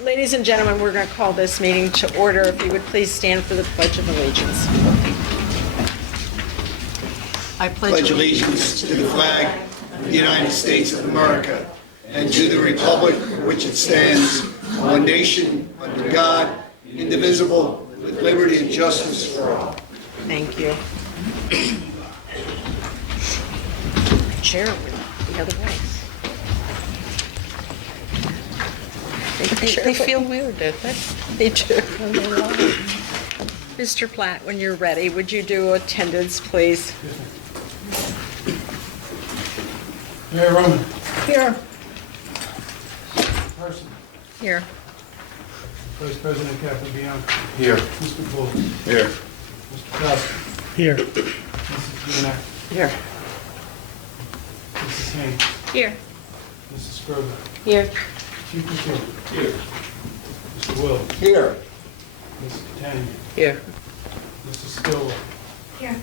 Ladies and gentlemen, we're going to call this meeting to order. If you would please stand for the Pledge of Allegiance. I pledge allegiance to the flag of the United States of America and to the republic for which it stands, one nation, under God, indivisible, with liberty and justice for all. Thank you. Chair the other way. They feel weird, don't they? They do. Mr. Platt, when you're ready, would you do attendance, please? Mayor Roman. Here. Person. Here. Vice President Capobianco. Here. Mr. Bull. Here. Mr. Costigan. Here. Mrs. Gianakis. Here. Mrs. Haynes. Here. Mrs. Skrobak. Here. Chief McKeown. Here. Mr. Will. Here. Mrs. Catania. Here. Mrs. Stillwell. Here.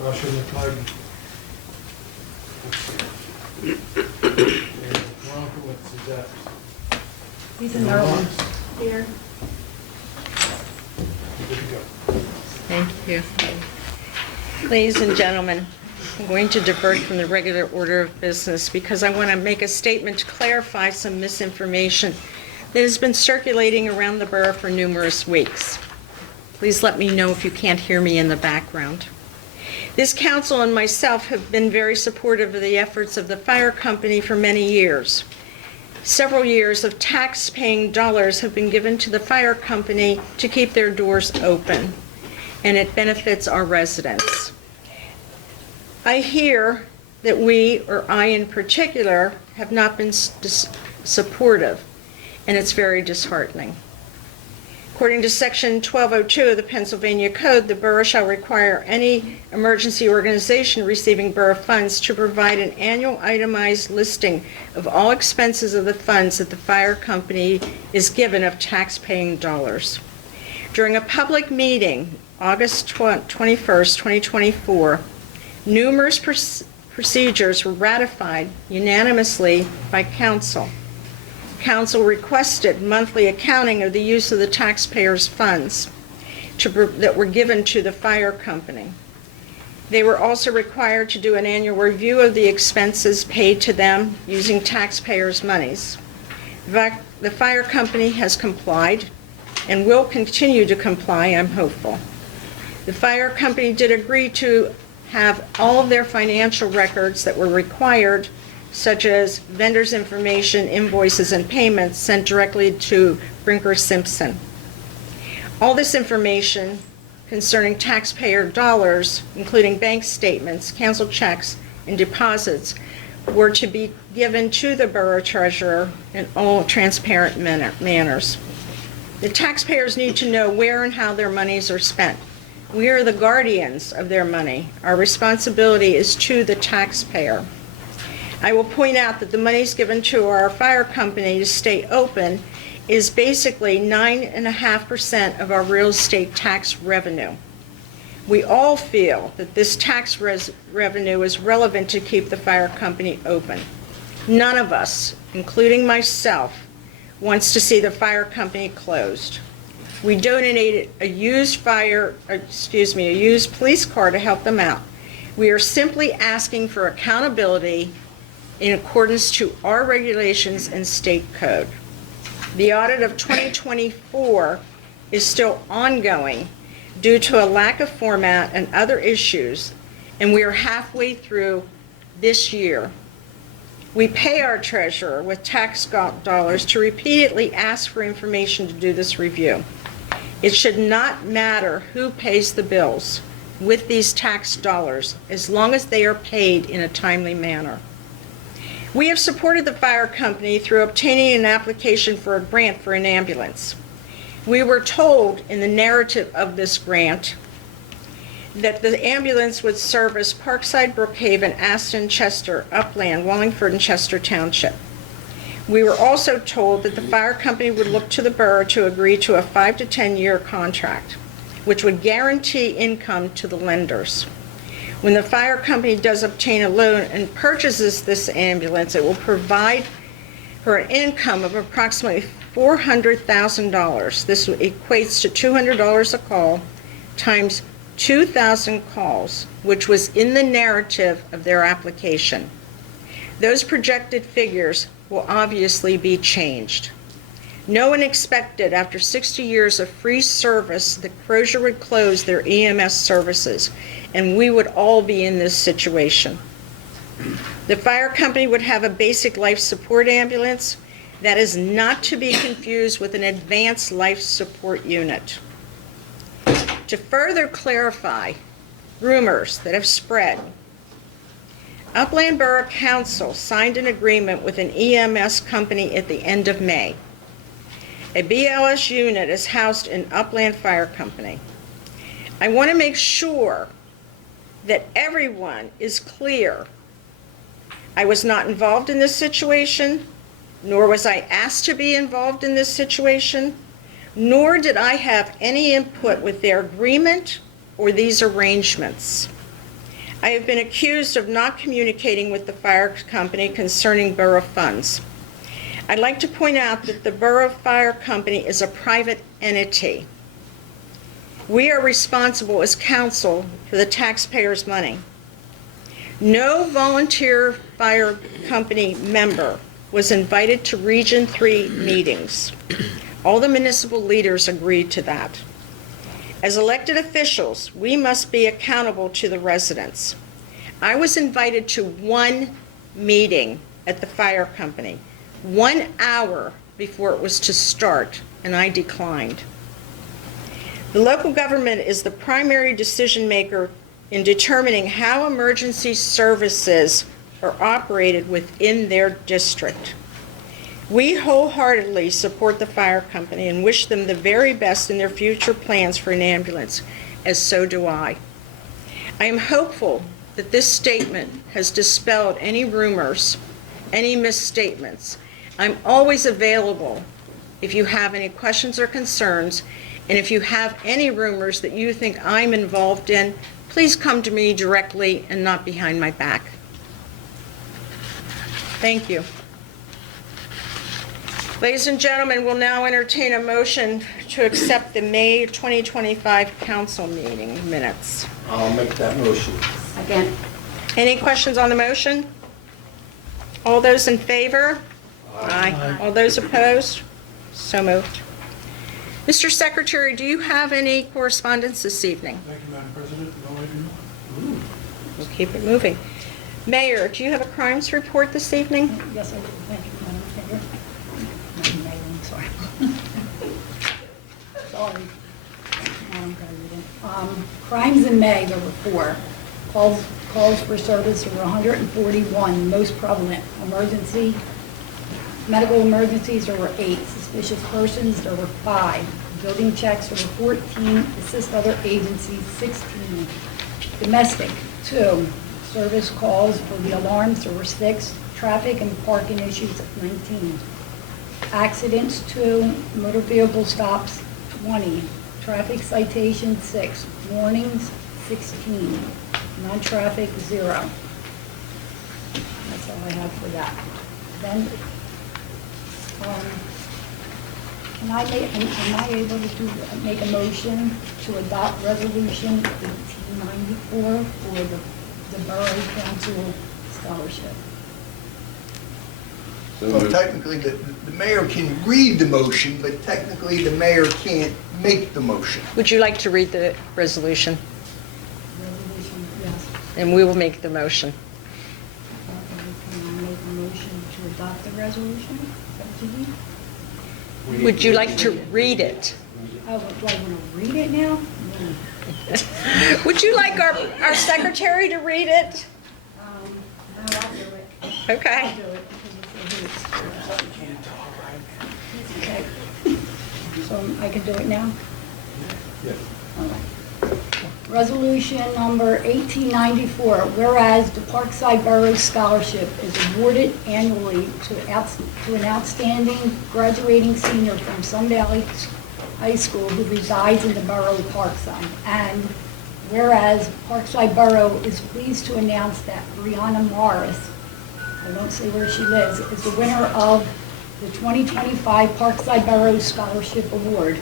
Rasha McCleary. What's his address? He's in Maryland. Here. Good to go. Thank you. Ladies and gentlemen, I'm going to divert from the regular order of business because I want to make a statement to clarify some misinformation that has been circulating around the borough for numerous weeks. Please let me know if you can't hear me in the background. This council and myself have been very supportive of the efforts of the fire company for many years. Several years of tax-paying dollars have been given to the fire company to keep their doors open, and it benefits our residents. I hear that we, or I in particular, have not been supportive, and it's very disheartening. According to Section 1202 of the Pennsylvania Code, the borough shall require any emergency organization receiving borough funds to provide an annual itemized listing of all expenses of the funds that the fire company is given of tax-paying dollars. During a public meeting, August 21st, 2024, numerous procedures were ratified unanimously by council. Council requested monthly accounting of the use of the taxpayers' funds that were given to the fire company. They were also required to do an annual review of the expenses paid to them using taxpayers' monies. The fire company has complied and will continue to comply, I'm hopeful. The fire company did agree to have all of their financial records that were required, such as vendors' information, invoices, and payments sent directly to Brinker Simpson. All this information concerning taxpayer dollars, including bank statements, canceled checks, and deposits, were to be given to the borough treasurer in all transparent manners. The taxpayers need to know where and how their monies are spent. We are the guardians of their money. Our responsibility is to the taxpayer. I will point out that the monies given to our fire company to stay open is basically 9.5% of our real estate tax revenue. We all feel that this tax revenue is relevant to keep the fire company open. None of us, including myself, wants to see the fire company closed. We donated a used police car to help them out. We are simply asking for accountability in accordance to our regulations and state code. The audit of 2024 is still ongoing due to a lack of format and other issues, and we are halfway through this year. We pay our treasurer with tax dollars to repeatedly ask for information to do this review. It should not matter who pays the bills with these tax dollars, as long as they are paid in a timely manner. We have supported the fire company through obtaining an application for a grant for an ambulance. We were told in the narrative of this grant that the ambulance would service Parkside, Brookhaven, Aston, Chester, Upland, Wallingford, and Chester Township. We were also told that the fire company would look to the borough to agree to a 5 to 10-year contract, which would guarantee income to the lenders. When the fire company does obtain a loan and purchases this ambulance, it will provide her an income of approximately $400,000. This equates to $200 a call times 2,000 calls, which was in the narrative of their application. Those projected figures will obviously be changed. No one expected after 60 years of free service that Crozier would close their EMS services, and we would all be in this situation. The fire company would have a basic life support ambulance that is not to be confused with an advanced life support unit. To further clarify rumors that have spread, Upland Borough Council signed an agreement with an EMS company at the end of May. A BLS unit is housed in Upland Fire Company. I want to make sure that everyone is clear. I was not involved in this situation, nor was I asked to be involved in this situation, nor did I have any input with their agreement or these arrangements. I have been accused of not communicating with the fire company concerning borough funds. I'd like to point out that the Borough Fire Company is a private entity. We are responsible as council for the taxpayers' money. No volunteer fire company member was invited to Region 3 meetings. All the municipal leaders agreed to that. As elected officials, we must be accountable to the residents. I was invited to one meeting at the fire company, 1 hour before it was to start, and I declined. The local government is the primary decision maker in determining how emergency services are operated within their district. We wholeheartedly support the fire company and wish them the very best in their future plans for an ambulance, as so do I. I am hopeful that this statement has dispelled any rumors, any misstatements. I'm always available if you have any questions or concerns, and if you have any rumors that you think I'm involved in, please come to me directly and not behind my back. Thank you. Ladies and gentlemen, we'll now entertain a motion to accept the May 2025 council meeting minutes. I'll make that motion. Second. Any questions on the motion? All those in favor? Aye. All those opposed? So moved. Mr. Secretary, do you have any correspondence this evening? Thank you, Madam President. No, I do not. We'll keep it moving. Mayor, do you have a crimes report this evening? Yes, I do. Thank you, Madam Mayor. Sorry. Sorry. Madam President. Crimes in May, there were 4. Calls for service, there were 141, most prevalent. Medical emergencies, there were 8. Suspicious persons, there were 5. Building checks, there were 14. Assist other agencies, 16. Domestic, 2. Service calls for the alarms, there were 6. Traffic and parking issues, 19. Accidents, 2. Motor vehicle stops, 20. Traffic citations, 6. Warnings, 16. Non-traffic, 0. That's all I have for that. Then, am I able to make a motion to adopt resolution 1894 for the Borough Council Scholarship? Well, technically, the mayor can read the motion, but technically the mayor can't make the motion. Would you like to read the resolution? Resolution, yes. And we will make the motion. Can I make a motion to adopt the resolution? Would you like to read it? Oh, do I want to read it now? No. Would you like our secretary to read it? No, I'll do it. Okay. I'll do it because it's okay. So I can do it now? Yes. All right. Resolution number 1894, whereas the Parkside Borough Scholarship is awarded annually to an outstanding graduating senior from Sun Valley High School who resides in the Borough of Parkside. And whereas Parkside Borough is pleased to announce that Brianna Morris, I won't say where she lives, is the winner of the 2025 Parkside Borough Scholarship Award.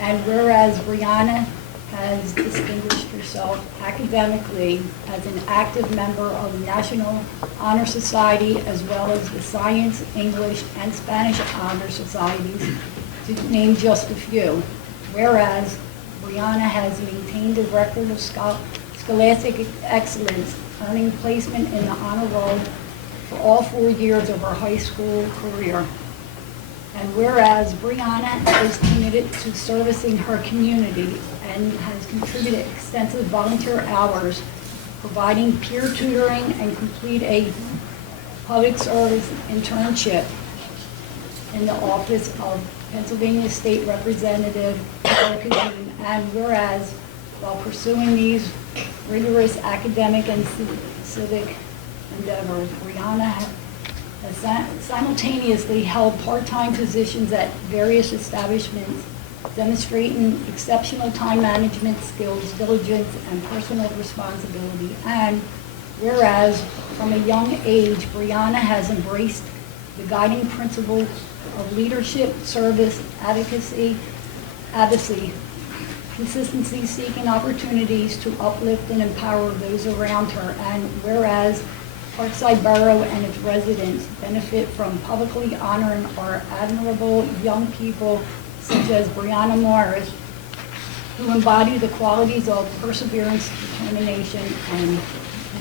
And whereas Brianna has distinguished herself academically as an active member of the National Honor Society as well as the Science, English, and Spanish Honor Societies, to name just a few. Whereas Brianna has maintained a record of scholastic excellence, earning placement in the honor roll for all 4 years of her high school career. And whereas Brianna is committed to servicing her community and has contributed extensive volunteer hours, providing peer tutoring and complete a public service internship in the office of Pennsylvania State Representative for Costigan. And whereas while pursuing these rigorous academic and civic endeavors, Brianna has simultaneously held part-time positions at various establishments, demonstrating exceptional time management skills, diligence, and personal responsibility. And whereas from a young age, Brianna has embraced the guiding principles of leadership, service, advocacy, consistency, seeking opportunities to uplift and empower those around her. And whereas Parkside Borough and its residents benefit from publicly honoring our admirable young people such as Brianna Morris, who embody the qualities of perseverance, determination, and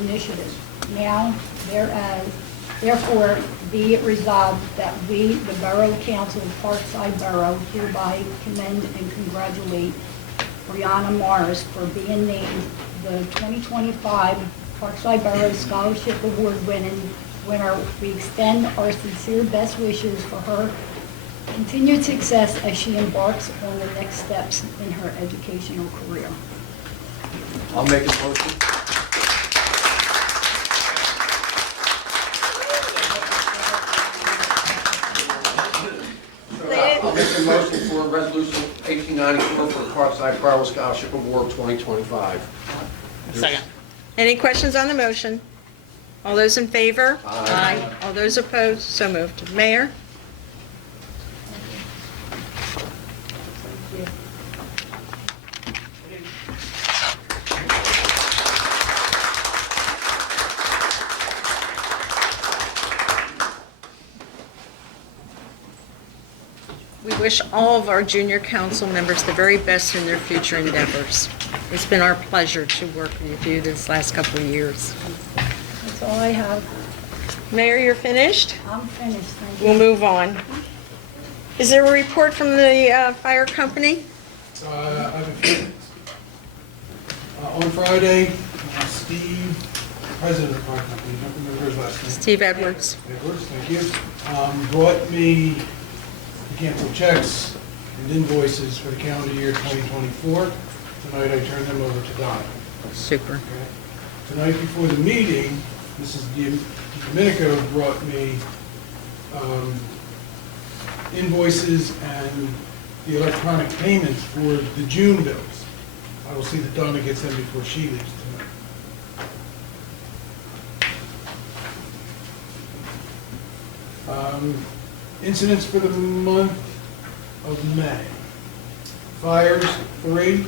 initiative. Now, therefore, be it resolved that we, the Borough Council of Parkside Borough, hereby commend and congratulate Brianna Morris for being named the 2025 Parkside Borough Scholarship Award winner. We extend our sincere best wishes for her continued success as she embarks on the next steps in her educational career. I'll make a motion. I'll make a motion for Resolution 1894 for Parkside Borough Scholarship Award 2025. Second. Any questions on the motion? All those in favor? Aye. All those opposed? So moved. Mayor? We wish all of our junior council members the very best in their future endeavors. It's been our pleasure to work with you this last couple of years. That's all I have. Mayor, you're finished? I'm finished, thank you. We'll move on. Is there a report from the fire company? I have a few things. On Friday, Steve, president of the fire company, I don't remember his last name. Steve Edwards. Edwards, thank you. Brought me mechanical checks and invoices for the calendar year 2024. Tonight I turned them over to Don. Super. Okay. Tonight before the meeting, Mrs. Dominico brought me invoices and the electronic payments for the June bills. I will see that Donna gets them before she leaves tonight. Incidents for the month of May. Fires, 3.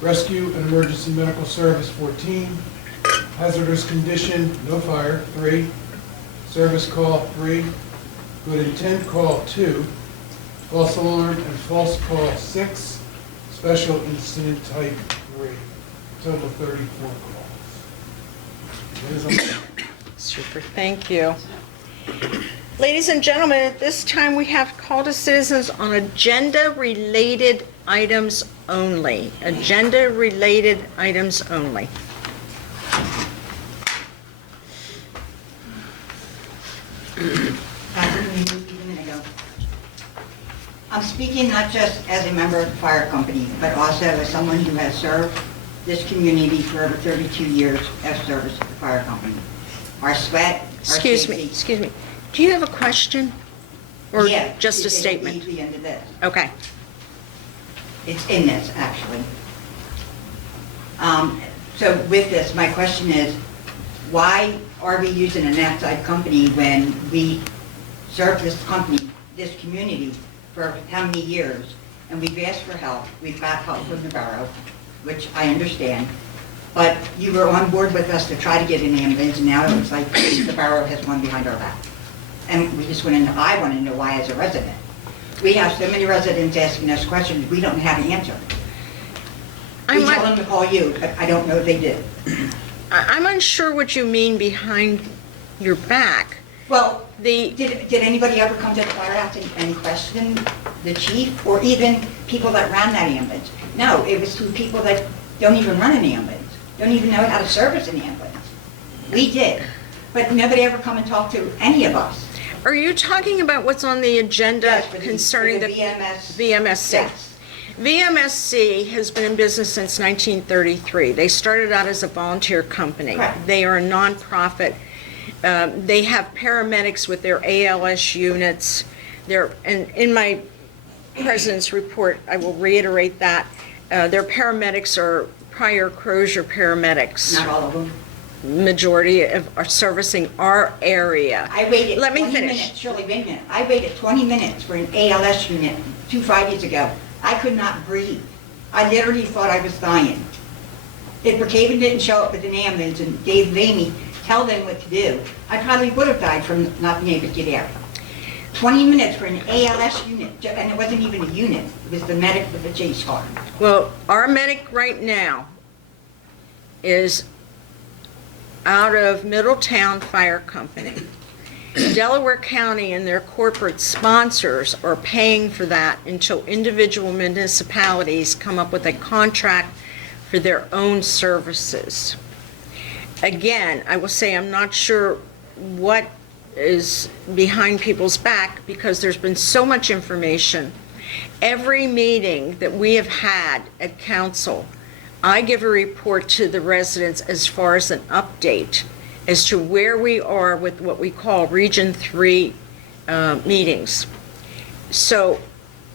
Rescue and emergency medical service, 14. Hazardous condition, no fire, 3. Service call, 3. Good intent call, 2. False alarm and false call, 6. Special incident type, 3. Total of 34 calls. That is all. Super, thank you. Ladies and gentlemen, at this time we have call to citizens on agenda-related items only. Agenda-related items only. I'm speaking speaking not just as a member of the fire company, but also as someone who has served this community for over 32 years of service to the fire company. Our sweat, our Excuse me, safety- excuse me. Do you have a question? Or Yeah, just a it'll statement? lead the end of this. Okay. It's in this, actually. So with this, my question is, why are we using an outside company when we served this company, this community, for how many years? And we've asked for help. We've got help from the borough, which I understand. But you were on board with us to try to get an ambulance, and now it's like the borough has one behind our back. And we just want to know, I want to know why as a resident. We have so many residents asking us questions, we don't have an answer. We tell them to call you, but I don't know if they did. I'm unsure what you mean behind your back. Well, The, did anybody ever come to the firehouse and question the chief, or even people that ran that ambulance? No, it was through people that don't even run an ambulance, don't even know how to service an ambulance. We did, but nobody ever come and talked to any of us. are you talking about what's on the agenda Yes, for concerning for the VMS. VMSC? Yes. VMSC has been in business since 1933. They started out as a volunteer company. Correct. They are a nonprofit. They have paramedics with their ALS units. And in my president's report, I will reiterate that. Their paramedics are prior Crozier paramedics. Not all of them. Majority are servicing our area. I waited Let me 20 finish. minutes, Shirley, wait a minute. I waited 20 minutes for an ALS unit 2 Fridays ago. I could not breathe. I literally thought I was dying. If Brookhaven didn't show up with an ambulance and Dave Lamey tell them what to do, I probably would have died from not being able to get out. 20 minutes for an ALS unit, and it wasn't even a unit. It was the medic with the chase car. Well, our medic right now is out of Middletown Fire Company. Delaware County and their corporate sponsors are paying for that until individual municipalities come up with a contract for their own services. Again, I will say I'm not sure what is behind people's back because there's been so much information. Every meeting that we have had at council, I give a report to the residents as far as an update as to where we are with what we call Region 3 meetings. So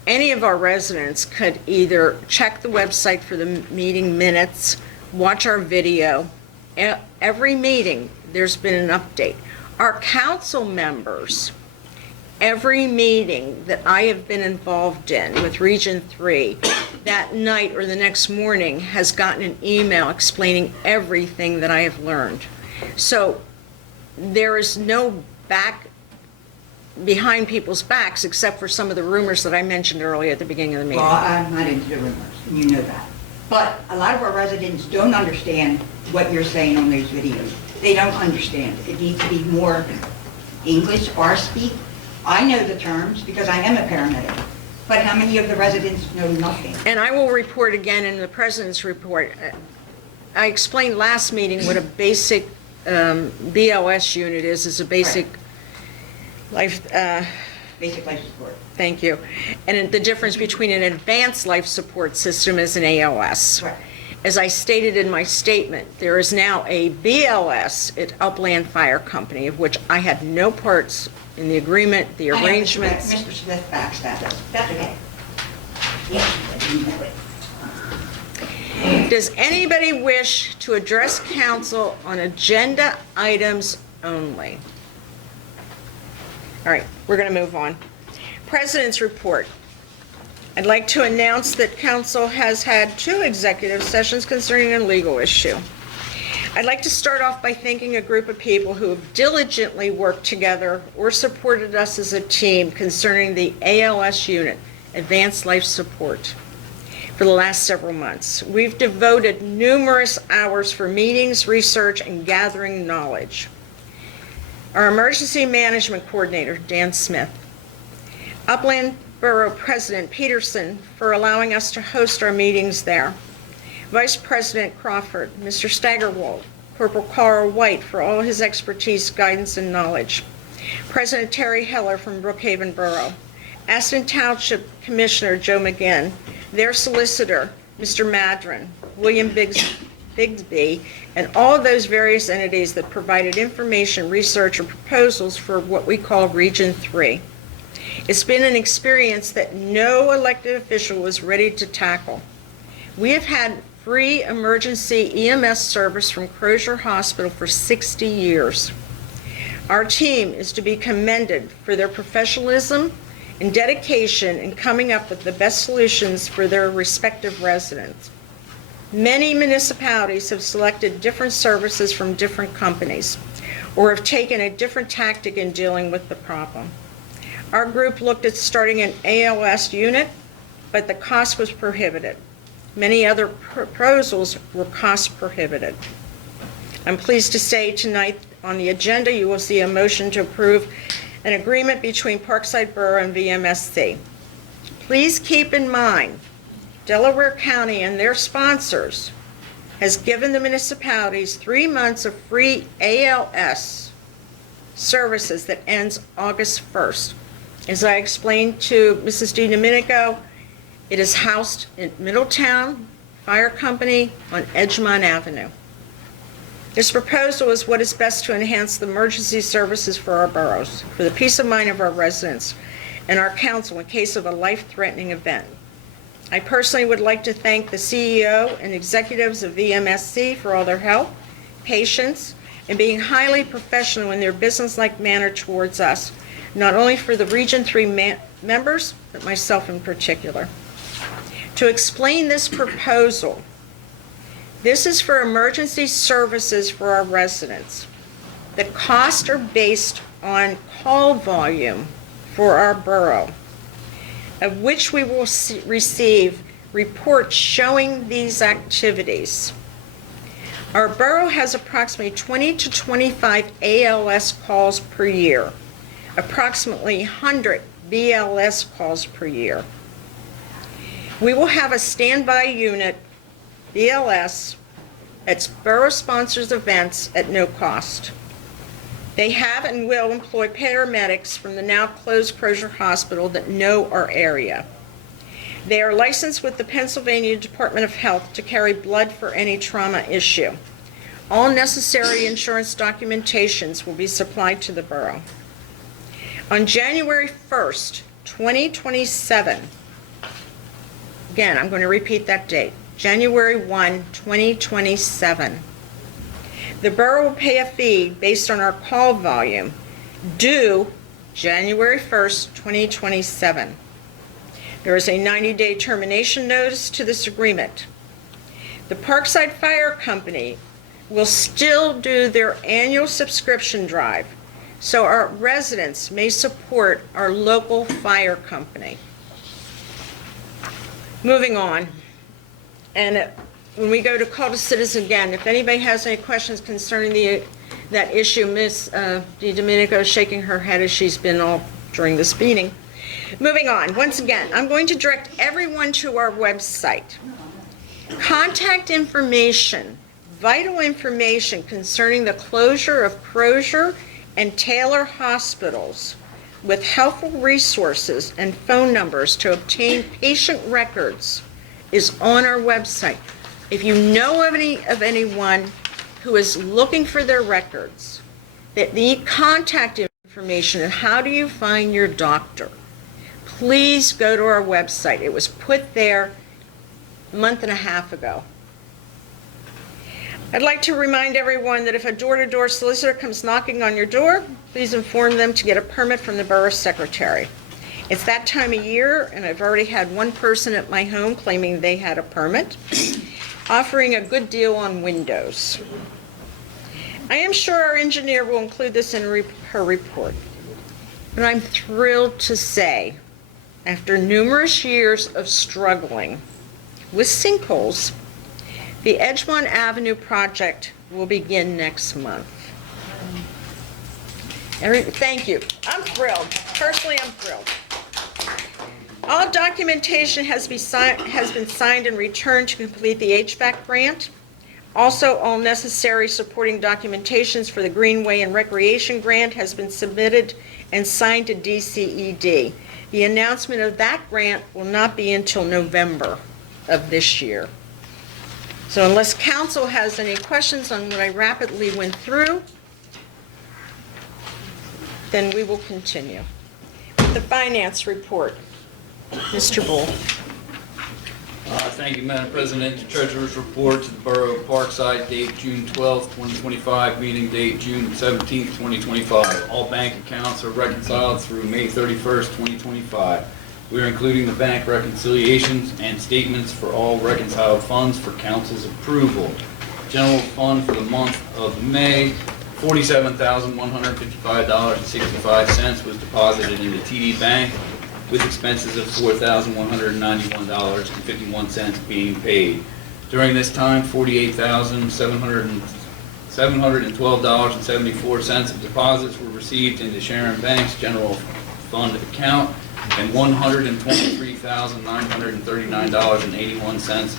any of our residents could either check the website for the meeting minutes, watch our video. Every meeting, there's been an update. Our council members, every meeting that I have been involved in with Region 3, that night or the next morning has gotten an email explaining everything that I have learned. So there is no back behind people's backs except for some of the rumors that I mentioned earlier at the beginning of the meeting. Well, I'm not into the rumors, and you know that. But a lot of our residents don't understand what you're saying on those videos. They don't understand. It needs to be more English or speak. I know the terms because I am a paramedic, but how many of the residents know nothing? And I will report again in the president's report. I explained last meeting what a basic BLS unit is a basic life, Basic life support. thank you. And the difference between an advanced life support system is an ALS. Right. As I stated in my statement, there is now a BLS at Upland Fire Company, of which I had no parts in the agreement, the I know arrangements. Mr. Smith backs that up. That's okay. Yes, you know it. Does anybody wish to address council on agenda items only? All right, we're going to move on. President's report. I'd like to announce that council has had 2 executive sessions concerning a legal issue. I'd like to start off by thanking a group of people who have diligently worked together or supported us as a team concerning the ALS unit, Advanced Life Support, for the last several months. We've devoted numerous hours for meetings, research, and gathering knowledge. Our Emergency Management Coordinator, Dan Smith. Upland Borough President Peterson for allowing us to host our meetings there. Vice President Crawford, Mr. Staggerwald, Corporal Carl White for all his expertise, guidance, and knowledge. President Terry Heller from Brookhaven Borough. Aston Township Commissioner Joe McGinn, their solicitor, Mr. Madron, William Bigsby, and all of those various entities that provided information, research, or proposals for what we call Region 3. It's been an experience that no elected official was ready to tackle. We have had free emergency EMS service from Crozier Hospital for 60 years. Our team is to be commended for their professionalism and dedication in coming up with the best solutions for their respective residents. Many municipalities have selected different services from different companies or have taken a different tactic in dealing with the problem. Our group looked at starting an ALS unit, but the cost was prohibitive. Many other proposals were cost prohibitive. I'm pleased to say tonight on the agenda you will see a motion to approve an agreement between Parkside Borough and VMSC. Please keep in mind, Delaware County and their sponsors has given the municipalities 3 months of free ALS services that ends August 1st. As I explained to Mrs. Dominic, it is housed in Middletown Fire Company on Edgemont Avenue. This proposal is what is best to enhance the emergency services for our boroughs, for the peace of mind of our residents and our council in case of a life-threatening event. I personally would like to thank the CEO and executives of VMSC for all their help, patience, and being highly professional in their business-like manner towards us, not only for the Region 3 members, but myself in particular. To explain this proposal, this is for emergency services for our residents. The costs are based on call volume for our borough, of which we will receive reports showing these activities. Our borough has approximately 20 to 25 ALS calls per year, approximately 100 BLS calls per year. We will have a standby unit, BLS, at borough sponsors events at no cost. They have and will employ paramedics from the now closed Crozier Hospital that know our area. They are licensed with the Pennsylvania Department of Health to carry blood for any trauma issue. All necessary insurance documentations will be supplied to the borough. On January 1st, 2027, again, I'm going to repeat that date, January 1, 2027. The borough will pay a fee based on our call volume due January 1st, 2027. There is a 90-day termination notice to this agreement. The Parkside Fire Company will still do their annual subscription drive, so our residents may support our local fire company. Moving on, and when we go to call to citizens again, if anybody has any questions concerning that issue, Ms. Dominic is shaking her head as she's been all during this meeting. Moving on, once again, I'm going to direct everyone to our website. Contact information, vital information concerning the closure of Crozier and Taylor hospitals with helpful resources and phone numbers to obtain patient records is on our website. If you know of anyone who is looking for their records, that need contact information and how do you find your doctor, please go to our website. It was put there a month and a half ago. I'd like to remind everyone that if a door-to-door solicitor comes knocking on your door, please inform them to get a permit from the borough secretary. It's that time of year, and I've already had one person at my home claiming they had a permit, offering a good deal on windows. I am sure our engineer will include this in her report, but I'm thrilled to say, after numerous years of struggling with sinkholes, the Edgemont Avenue project will begin next month. Thank you. I'm thrilled. Personally, I'm thrilled. All documentation has been signed and returned to complete the HVAC grant. Also, all necessary supporting documentations for the Greenway and Recreation Grant has been submitted and signed to DCED. The announcement of that grant will not be until November of this year. So unless council has any questions on what I rapidly went through, then we will continue. The finance report. Mr. Bull. Thank you, Madam President. The Treasurer's report to the Borough of Parkside, date June 12, 2025, meeting date June 17, 2025. All bank accounts are reconciled through May 31st, 2025. We are including the bank reconciliations and statements for all reconciled funds for council's approval. General fund for the month of May, $47,155.65 was deposited into TD Bank, with expenses of $4,191.51 being paid. During this time, $48,712.74 of deposits were received into Sharon Bank's general fund account, and $123,939.81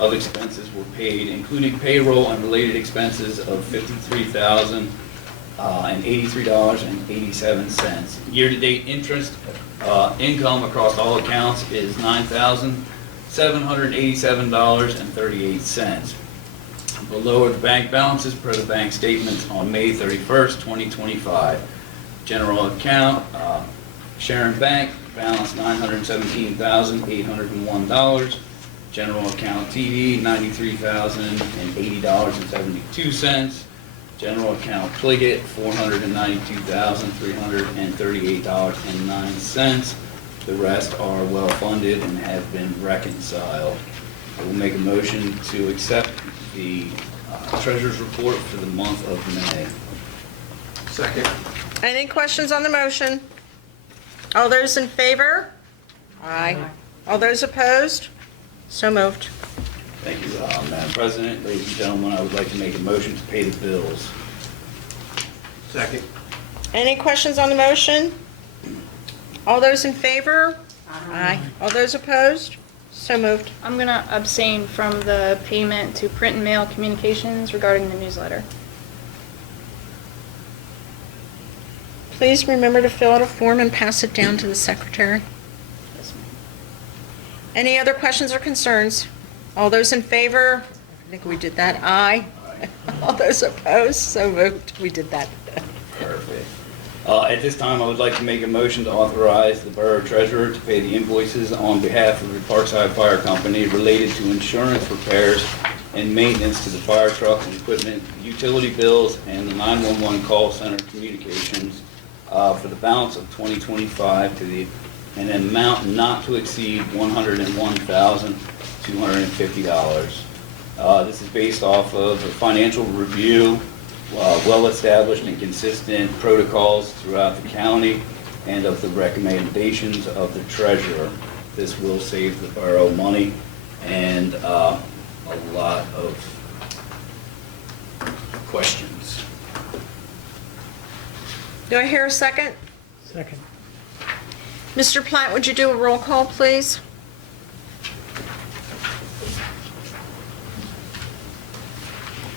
of expenses were paid, including payroll and related expenses of $53,083.87. Year-to-date interest income across all accounts is $9,787.38. Below are the bank balances per the bank statements on May 31st, 2025. General account, Sharon Bank, balance $917,801. General account TD, $93,080.72. General account Pliget, $492,338.09. The rest are well-funded and have been reconciled. I will make a motion to accept the Treasurer's report for the month of May. Second. Any questions on the motion? All those in favor? Aye. All those opposed? So moved. Thank you, Madam President. Ladies and gentlemen, I would like to make a motion to pay the bills. Second. Any questions on the motion? All those in favor? Aye. All those opposed? So moved. I'm going to abstain from the payment to Print and Mail Communications regarding the newsletter. Please remember to fill out a form and pass it down to the secretary. Yes, ma'am. Any other questions or concerns? All those in favor? I think we did that. Aye. All those opposed? So moved. We did that. Perfect. At this time, I would like to make a motion to authorize the Borough Treasurer to pay the invoices on behalf of the Parkside Fire Company related to insurance repairs and maintenance to the fire trucks and equipment, utility bills, and the 911 call center communications for the balance of 2025 to an amount not to exceed $101,250. This is based off of a financial review, well-established and consistent protocols throughout the county, and of the recommendations of the treasurer. This will save the borough money and a lot of questions. Do I hear a second? Second. Mr. Platt, would you do a roll call, please?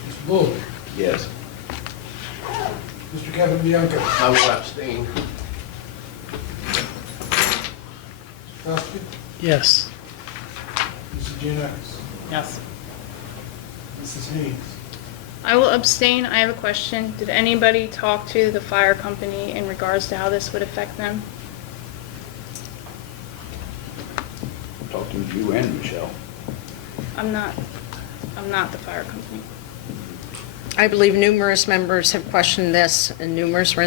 Mr. Bull. Yes. Mr. Capobianco. I will abstain. Mr. Costigan. Yes. Mrs. Gianakis. Yes. Mrs. Haynes. I will abstain. I have a question. Did anybody talk to the fire company in regards to how this would affect them? Talking to you and Michelle. I'm not the fire company. I believe numerous members have questioned this, and numerous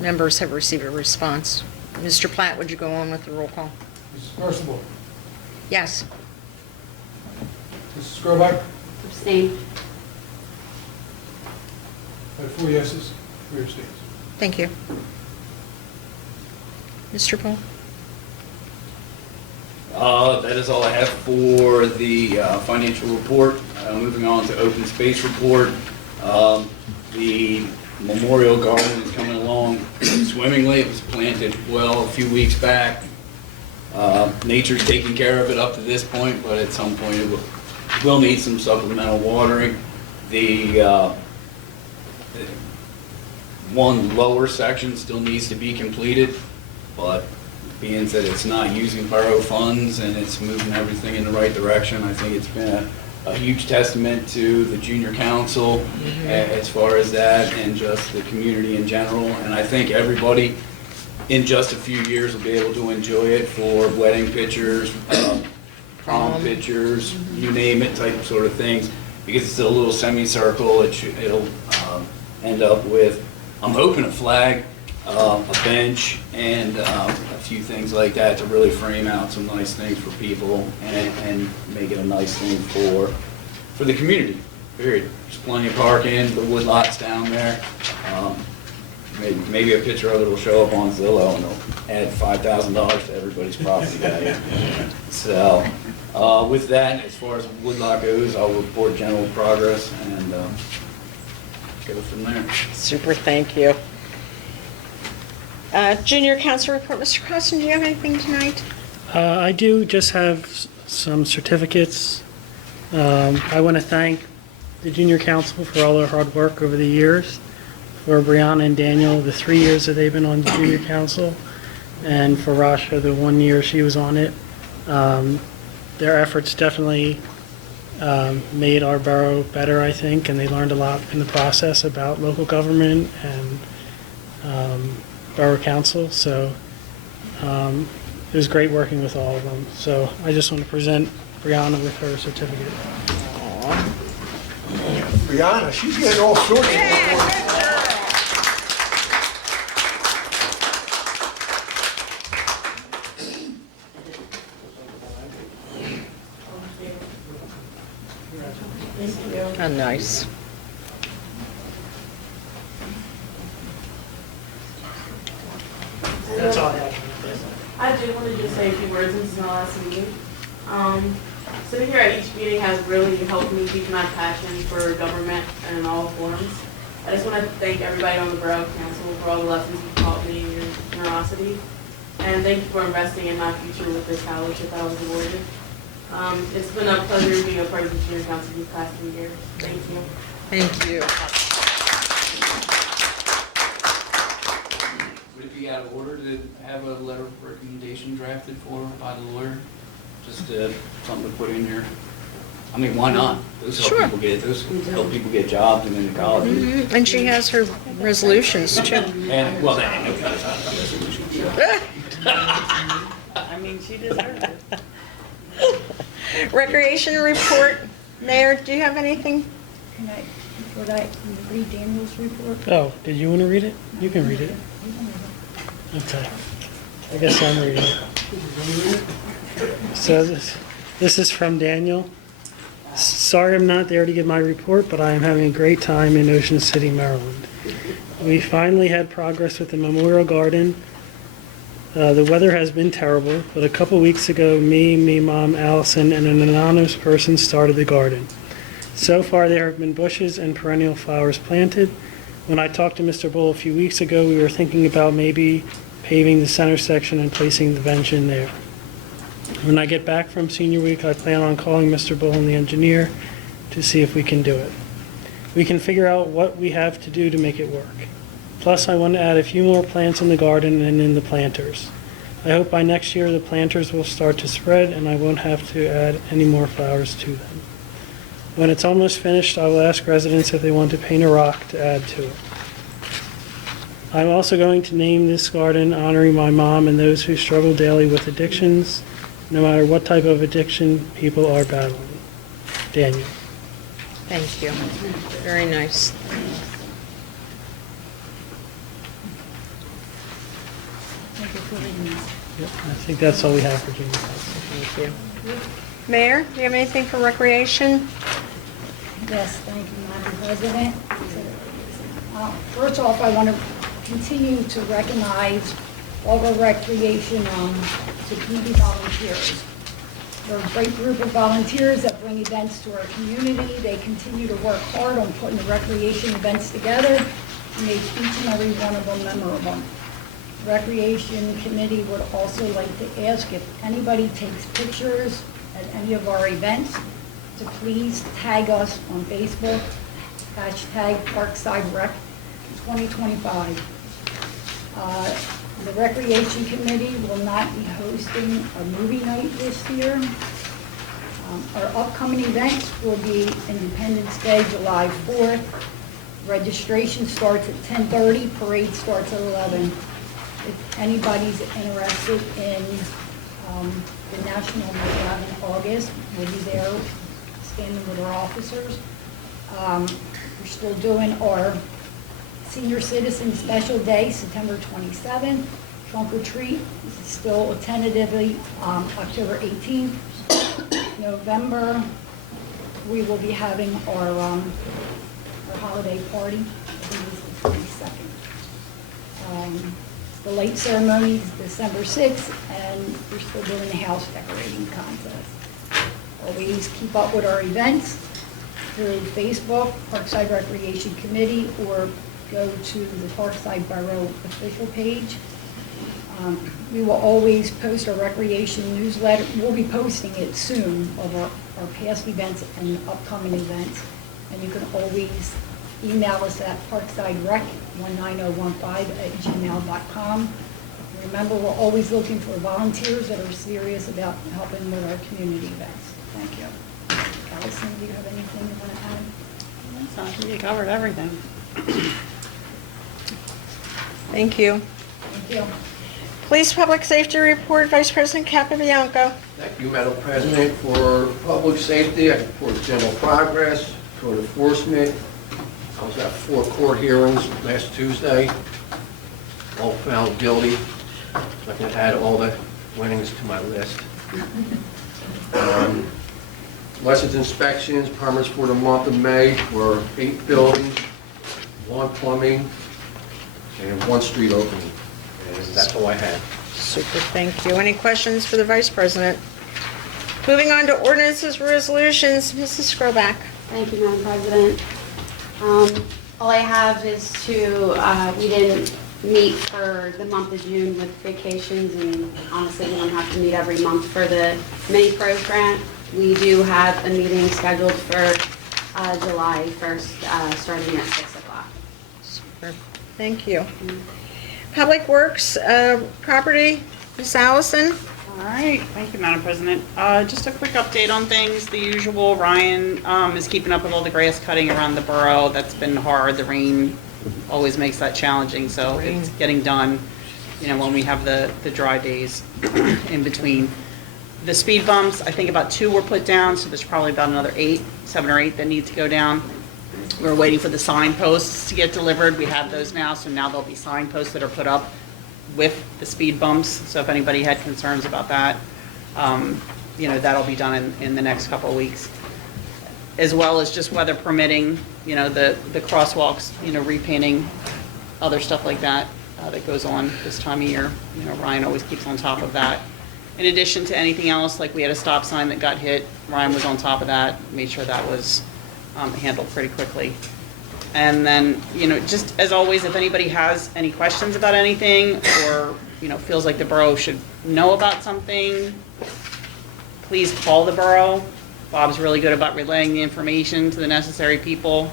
members have received a response. Mr. Platt, would you go on with the roll call? Mrs. Purcival. Yes. Mrs. Skrobak. Abstain. I have 4 yeses, 3 abstains. Thank you. Mr. Paul? That is all I have for the financial report. Moving on to open space report. The Memorial Garden is coming along swimmingly. It was planted well a few weeks back. Nature's taking care of it up to this point, but at some point it will need some supplemental watering. The one lower section still needs to be completed, but being that it's not using borough funds and it's moving everything in the right direction. I think it's been a huge testament to the junior council as far as that and just the community in general. And I think everybody in just a few years will be able to enjoy it for wedding pictures, prom pictures, you name it, type of sort of things. Because it's a little semicircle, it'll end up with, I'm hoping, a flag, a bench, and a few things like that to really frame out some nice things for people and make it a nice thing for the community, period. There's plenty of parking, the wood lot's down there. Maybe a picture of it will show up on Zillow and it'll add $5,000 to everybody's property value. So with that, as far as woodlot goes, I'll report general progress and go from there. Super, thank you. Junior Council report, Mr. Costigan, do you have anything tonight? I do just have some certificates. I want to thank the Junior Council for all their hard work over the years, for Brianna and Daniel, the 3 years that they've been on the Junior Council, and for Rasha, the 1 year she was on it. Their efforts definitely made our borough better, I think, and they learned a lot in the process about local government and borough council. So it was great working with all of them. So I just want to present Brianna with her certificate. Brianna, she's getting all sorts of awards. Oh, nice. That's all I have. I do want to just say a few words. This is my last meeting. Sitting here at each meeting has really helped me deepen my passion for government in all forms. I just want to thank everybody on the Borough Council for all the lessons you've taught me and your generosity. And thank you for investing in my future with this scholarship I was awarded. It's been a pleasure being a part of the Junior Council these past 3 years. Thank you. Thank you. Would it be out of order to have a letter of recommendation drafted for by the lawyer? Just something to put in here? I mean, why not? Those help people get jobs and into college. Mhm. And she has her resolutions too. And, well, that ain't no kind of resolution. I mean, she deserves it. Recreation report. Mayor, do you have anything? Would I read Daniel's report? Oh, did you want to read it? You can read it. Okay. I guess I'm reading it. So this is from Daniel. Sorry I'm not there to give my report, but I am having a great time in Ocean City, Maryland. We finally had progress with the Memorial Garden. The weather has been terrible, but a couple weeks ago, me, Mom, Allison, and an anonymous person started the garden. So far, there have been bushes and perennial flowers planted. When I talked to Mr. Bull a few weeks ago, we were thinking about maybe paving the center section and placing the bench in there. When I get back from senior week, I plan on calling Mr. Bull and the engineer to see if we can do it. We can figure out what we have to do to make it work. Plus, I want to add a few more plants in the garden and in the planters. I hope by next year the planters will start to spread and I won't have to add any more flowers to them. When it's almost finished, I will ask residents if they want to paint a rock to add to it. I'm also going to name this garden honoring my mom and those who struggle daily with addictions, no matter what type of addiction people are battling. Daniel. Thank you. Very nice. Thank you for reading these. Yep, I think that's all we have for Junior Council. Thank you. Mayor, do you have anything for recreation? Yes, thank you, Madam President. First off, I want to continue to recognize all the recreation to community volunteers. They're a great group of volunteers that bring events to our community. They continue to work hard on putting the recreation events together and make each and every one of them memorable. Recreation Committee would also like to ask if anybody takes pictures at any of our events to please tag us on Facebook, #ParksideRec2025. The Recreation Committee will not be hosting a movie night this year. Our upcoming events will be Independence Day, July 4th. Registration starts at 10:30, parade starts at 11. If anybody's interested in the National Night Out in August, we'll be there standing with our officers. We're still doing our Senior Citizen Special Day, September 27th. Trunk or Treat is still tentatively October 18th. November, we will be having our holiday party, I think it's the 22nd. The late ceremony is December 6th, and we're still doing the house decorating contest. Always keep up with our events through Facebook, Parkside Recreation Committee, or go to the Parkside Borough Official page. We will always post our recreation newsletter. We'll be posting it soon of our past events and upcoming events. And you can always email us at parksiderec19015@gmail.com. Remember, we're always looking for volunteers that are serious about helping with our community events. Thank you. Allison, do you have anything you want to add? You covered everything. Thank you. Thank you. Police Public Safety Report, Vice President Capobianco. Thank you, Madam President. For public safety, I report general progress, code enforcement. I was at 4 court hearings last Tuesday, all found guilty. So I can add all the winnings to my list. License inspections, permits for the month of May were 8 buildings, 1 plumbing, and 1 street opening. And that's all I had. Super, thank you. Any questions for the Vice President? Moving on to ordinances, resolutions, Mrs. Skrobak. Thank you, Madam President. All I have is we didn't meet for the month of June with vacations, and honestly, we don't have to meet every month for the mini pros grant. We do have a meeting scheduled for July 1st, starting at 6 o'clock. Super, thank you. Public Works, property, Ms. Allison. All right, thank you, Madam President. Just a quick update on things. The usual, Ryan is keeping up with all the grass cutting around the borough. That's been hard. The rain always makes that challenging, so it's getting done, when we have the dry days in between. The speed bumps, I think about 2 were put down, so there's probably about another 7 or 8 that need to go down. We're waiting for the signposts to get delivered. We have those now, so now there'll be signposts that are put up with the speed bumps. So if anybody had concerns about that, that'll be done in the next couple of weeks. As well as just weather permitting, the crosswalks, repainting, other stuff like that that goes on this time of year. Ryan always keeps on top of that. In addition to anything else, like we had a stop sign that got hit, Ryan was on top of that, made sure that was handled pretty quickly. And then, just as always, if anybody has any questions about anything or, feels like the borough should know about something, please call the borough. Bob's really good about relaying the information to the necessary people.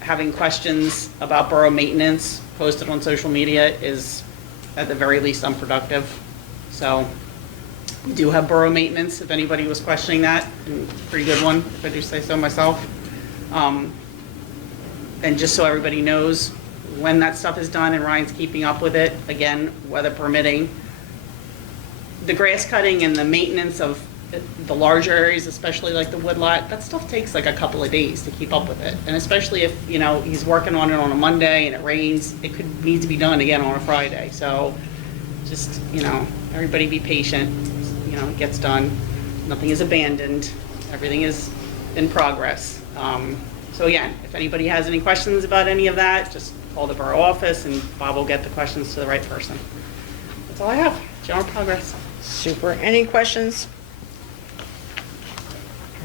Having questions about borough maintenance posted on social media is, at the very least, unproductive. So we do have borough maintenance, if anybody was questioning that, and pretty good one, if I do say so myself. And just so everybody knows, when that stuff is done and Ryan's keeping up with it, again, weather permitting, the grass cutting and the maintenance of the larger areas, especially like the woodlot, that stuff takes like a couple of days to keep up with it. And especially if, he's working on it on a Monday and it rains, it could need to be done again on a Friday. So just, everybody be patient. It gets done. Nothing is abandoned. Everything is in progress. So again, if anybody has any questions about any of that, just call the borough office and Bob will get the questions to the right person. That's all I have. General progress. Super. Any questions?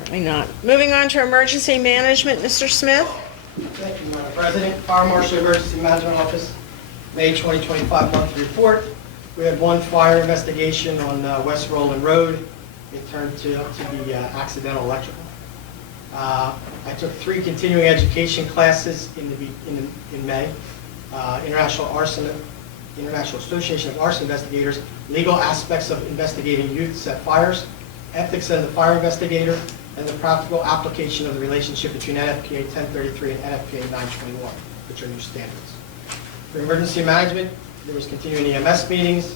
Apparently not. Moving on to emergency management, Mr. Smith. Thank you, Madam President. Fire Marshal Emergency Management Office, May 2025 monthly report. We had 1 fire investigation on West Roland Road. It turned to be accidental electrical. I took 3 continuing education classes in May. International arson the International Association of Arson Investigators, legal aspects of investigating youth set fires, ethics of the fire investigator, and the practical application of the relationship between NFPA 1033 and NFPA 921, which are new standards. For emergency management, there was continuing EMS meetings.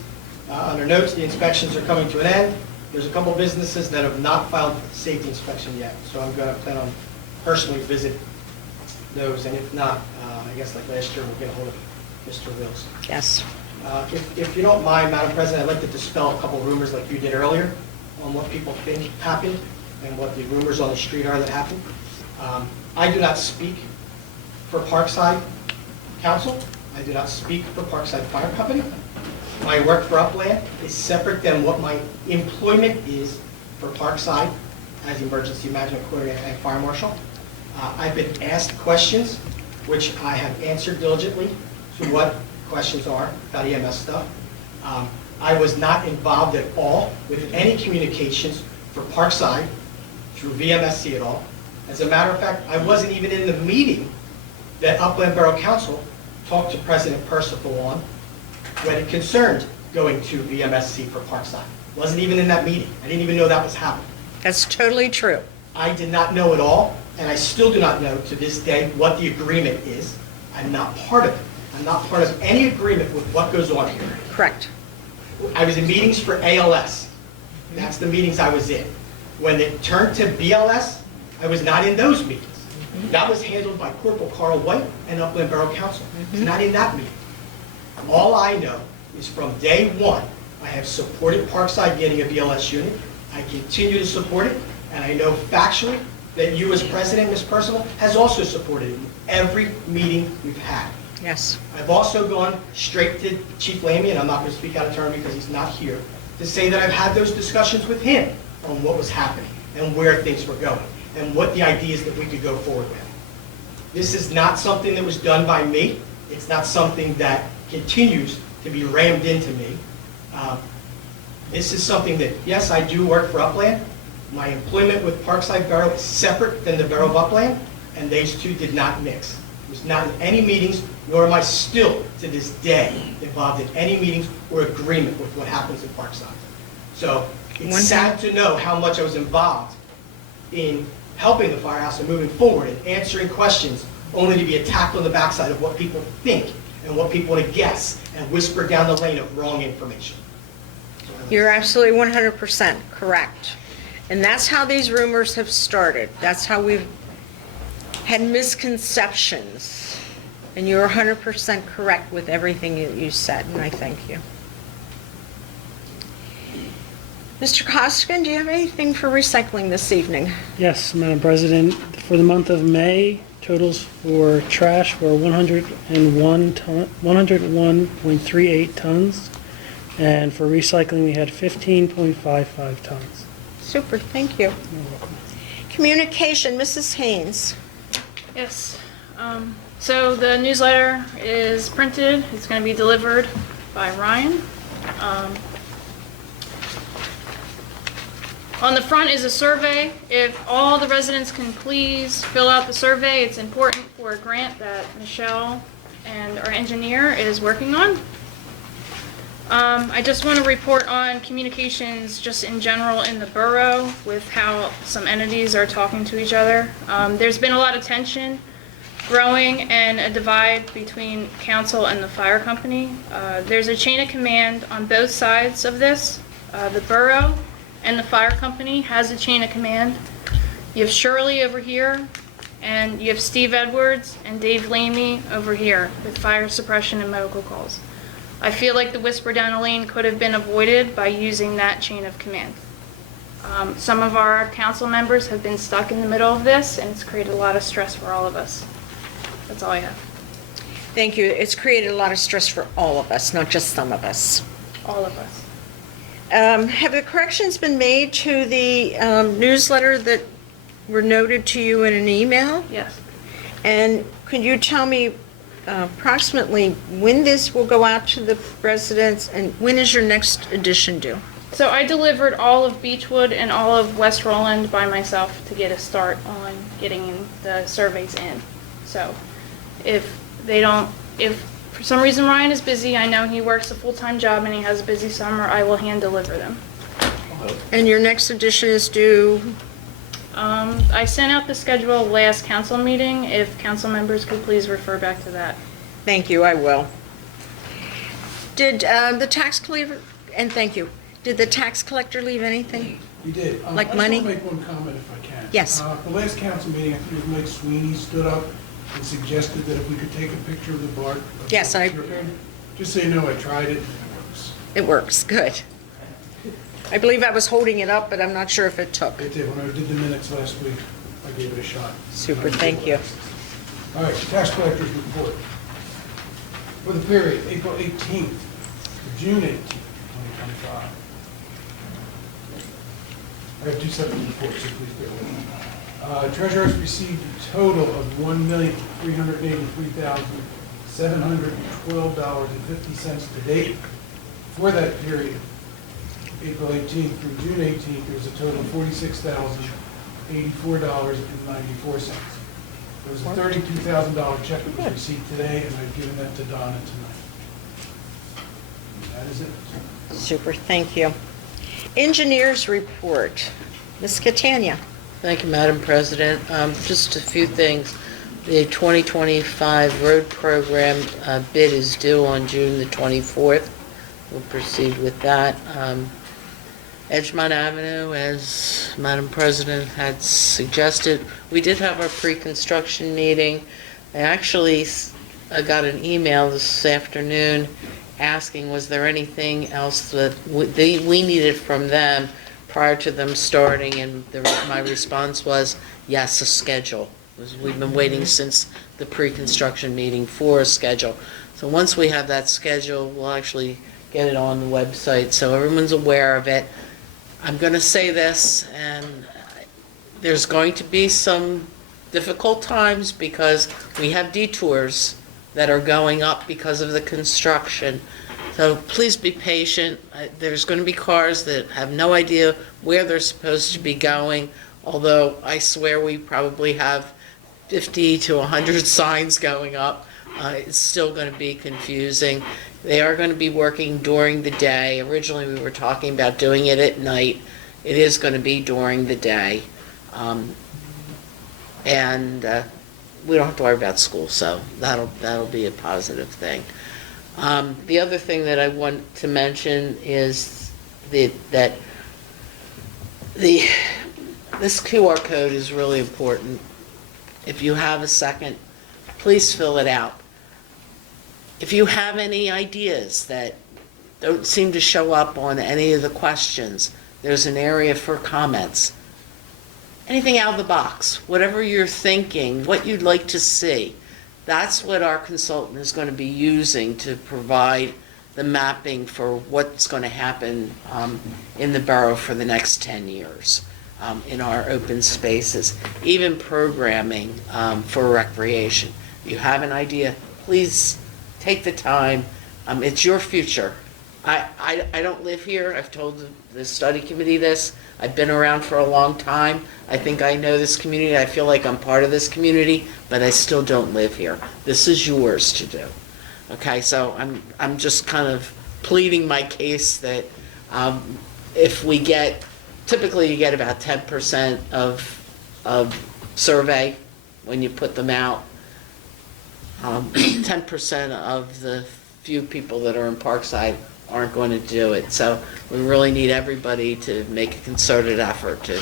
Under notes, the inspections are coming to an end. There's a couple businesses that have not filed for the safety inspection yet, so I'm going to plan on personally visit those, and if not, I guess like last year, we'll get a hold of Mr. Wills. Yes. If you don't mind, Madam President, I'd like to dispel a couple rumors like you did earlier on what people think happened and what the rumors on the street are that happened. I do not speak for Parkside Council. I do not speak for Parkside Fire Company. My work for Upland is separate than what my employment is for Parkside as emergency management coordinator and fire marshal. I've been asked questions, which I have answered diligently to what questions are about EMS stuff. I was not involved at all with any communications for Parkside through VMSC at all. As a matter of fact, I wasn't even in the meeting that Upland Borough Council talked to President Purcival on when it concerned going to VMSC for Parkside. Wasn't even in that meeting. I didn't even know that was happening. That's totally true. I did not know at all, and I still do not know to this day what the agreement is. I'm not part of it. I'm not part of any agreement with what goes on here. Correct. I was in meetings for ALS. That's the meetings I was in. When it turned to BLS, I was not in those meetings. That was handled by Corporal Carl White and Upland Borough Council. I was not in that meeting. All I know is from day one, I have supported Parkside getting a BLS unit. I continue to support it, and I know factually that you as president, Ms. Purcival, has also supported it in every meeting we've had. Yes. I've also gone straight to Chief Lamy, and I'm not going to speak out of turn because he's not here, to say that I've had those discussions with him on what was happening and where things were going and what the ideas that we could go forward with. This is not something that was done by me. It's not something that continues to be rammed into me. This is something that, yes, I do work for Upland. My employment with Parkside Borough is separate than the Borough of Upland, and these two did not mix. I was not in any meetings, nor am I still, to this day, involved in any meetings or agreement with what happens in Parkside. So it's sad to know how much I was involved in helping the firehouse and moving forward and answering questions, only to be attacked on the backside of what people think and what people want to guess and whisper down the lane of wrong information. You're absolutely 100% correct. And that's how these rumors have started. That's how we've had misconceptions. And you're 100% correct with everything that you said, and I thank you. Mr. Costigan, do you have anything for recycling this evening? Yes, Madam President. For the month of May, totals for trash were 101.38 tons. And for recycling, we had 15.55 tons. Super, thank you. You're welcome. Communication, Mrs. Haynes. Yes. So the newsletter is printed. It's going to be delivered by Ryan. On the front is a survey. If all the residents can please fill out the survey, it's important for a grant that Michelle and our engineer is working on. I just want to report on communications just in general in the borough with how some entities are talking to each other. There's been a lot of tension growing and a divide between council and the fire company. There's a chain of command on both sides of this. The borough and the fire company has a chain of command. You have Shirly over here, and you have Steve Edwards and Dave Lamy over here with fire suppression and medical calls. I feel like the whisper down the lane could have been avoided by using that chain of command. Some of our council members have been stuck in the middle of this, and it's created a lot of stress for all of us. That's all I have. Thank you. It's created a lot of stress for all of us, not just some of us. All of us. Have the corrections been made to the newsletter that were noted to you in an email? Yes. And could you tell me approximately when this will go out to the residents, and when is your next edition due? So I delivered all of Beechwood and all of West Roland by myself to get a start on getting the surveys in. So if for some reason Ryan is busy, I know he works a full-time job and he has a busy summer, I will hand deliver them. And your next edition is due, I sent out the schedule last council meeting. If council members could please refer back to that. thank you, I will. Did the tax collector, and thank you, did the tax collector leave anything? You did. Like money? I just want to make one comment if I can. Yes. The last council meeting, I think it was Mike Sweeney stood up and suggested that if we could take a picture of the bark. Yes, I- Just so you know, I tried it and it works. It works, good. I believe I was holding it up, but I'm not sure if it took. It did. When I did the minutes last week, I gave it a shot. Super, thank you. All right, tax collector's report. For the period April 18th to June 18th, 2025. I have two separate reports, so please bear with me. Treasurer has received a total of $1,383,712.50 to date. For that period, April 18th through June 18th, there was a total of $46,084.94. There was a $32,000 check that was received today, and I've given that to Donna tonight. That is it. Super, thank you. Engineers report. Ms. Catania. Thank you, Madam President. Just a few things. The 2025 road program bid is due on June the 24th. We'll proceed with that. Edgemont Avenue, as Madam President had suggested, we did have our pre-construction meeting. I actually got an email this afternoon asking was there anything else that we needed from them prior to them starting, and my response was yes, a schedule. We've been waiting since the pre-construction meeting for a schedule. So once we have that schedule, we'll actually get it on the website so everyone's aware of it. I'm going to say this, and there's going to be some difficult times because we have detours that are going up because of the construction. So please be patient. There's going to be cars that have no idea where they're supposed to be going, although I swear we probably have 50 to 100 signs going up. It's still going to be confusing. They are going to be working during the day. Originally, we were talking about doing it at night. It is going to be during the day. And we don't have to worry about school, so that'll be a positive thing. The other thing that I want to mention is that this QR code is really important. If you have a second, please fill it out. If you have any ideas that don't seem to show up on any of the questions, there's an area for comments. Anything out of the box, whatever you're thinking, what you'd like to see, that's what our consultant is going to be using to provide the mapping for what's going to happen in the borough for the next 10 years in our open spaces, even programming for recreation. If you have an idea, please take the time. It's your future. I don't live here. I've told the study committee this. I've been around for a long time. I think I know this community. I feel like I'm part of this community, but I still don't live here. This is yours to do. Okay, so I'm just kind of pleading my case that if we get, typically you get about 10% of survey when you put them out. 10% of the few people that are in Parkside aren't going to do it. So we really need everybody to make a concerted effort to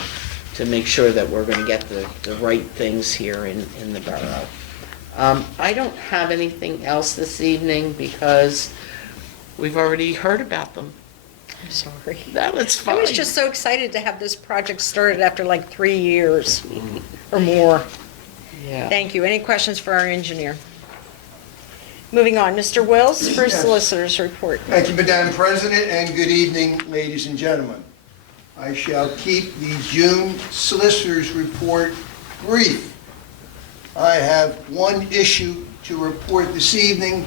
make sure that we're going to get the right things here in the borough. I don't have anything else this evening because we've already heard about them. I'm sorry. That was fine. I was just so excited to have this project started after like 3 years or more. Yeah. Thank you. Any questions for our engineer? Moving on, Mr. Wills for Solicitor's report. Thank you, Madam President, and good evening, ladies and gentlemen. I shall keep the June Solicitor's report brief. I have one issue to report this evening,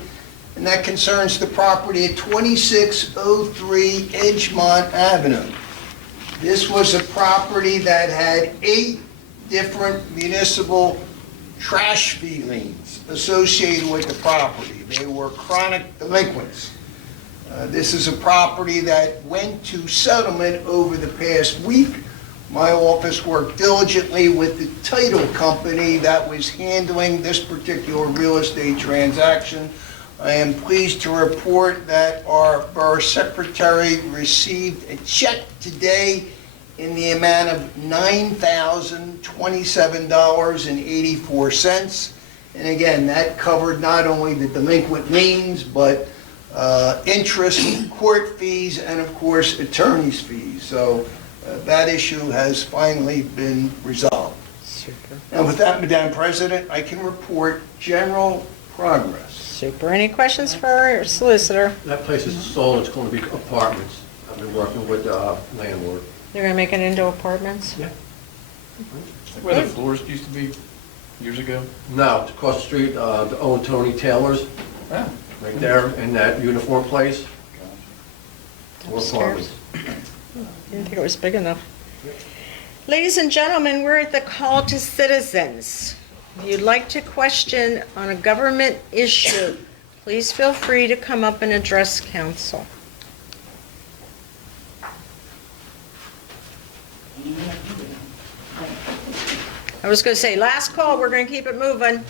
and that concerns the property at 2603 Edgemont Avenue. This was a property that had 8 different municipal trash fee liens associated with the property. They were chronic delinquents. This is a property that went to settlement over the past week. My office worked diligently with the title company that was handling this particular real estate transaction. I am pleased to report that our borough secretary received a check today in the amount of $9,027.84. And again, that covered not only the delinquent liens, but interest, court fees, and of course, attorney's fees. So that issue has finally been resolved. Super. And with that, Madam President, I can report general progress. Super. Any questions for our solicitor? That place is sold, it's going to be apartments. I've been working with the landlord. They're going to make it into apartments? Yeah. Where the florist used to be years ago? No, it's across the street, the old Tony Taylor's, Oh. right there in that uniform place. Four Upstairs. apartments. Didn't think it was big enough. Ladies and gentlemen, we're at the call to citizens. If you'd like to question on a government issue, please feel free to come up and address council. I was going to say, last call, we're going to keep it moving.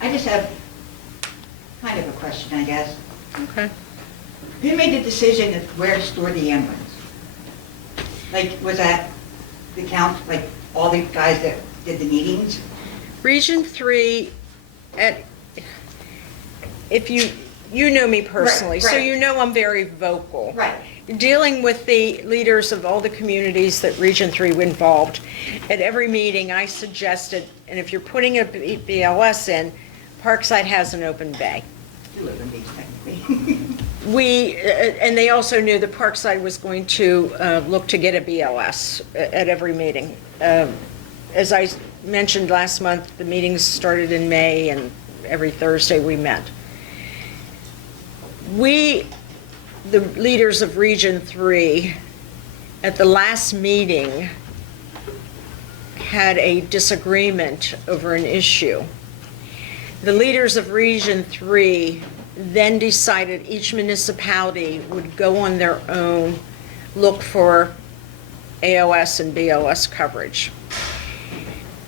I just have kind of a question, I guess. Okay. Who made the decision of where to store the ambulance? Like, was that the council, like, all the guys that did the meetings? Region 3, if you know me personally, so right. you know I'm very vocal. Right. Dealing with the leaders of all the communities that Region 3 were involved, at every meeting I suggested, and if you're putting a BLS in, Parkside has an open bay. You live in these, technically. And they also knew that Parkside was going to look to get a BLS at every meeting. As I mentioned last month, the meetings started in May, and every Thursday we met. We, the leaders of Region 3, at the last meeting, had a disagreement over an issue. The leaders of Region 3 then decided each municipality would go on their own, look for AOS and BOS coverage.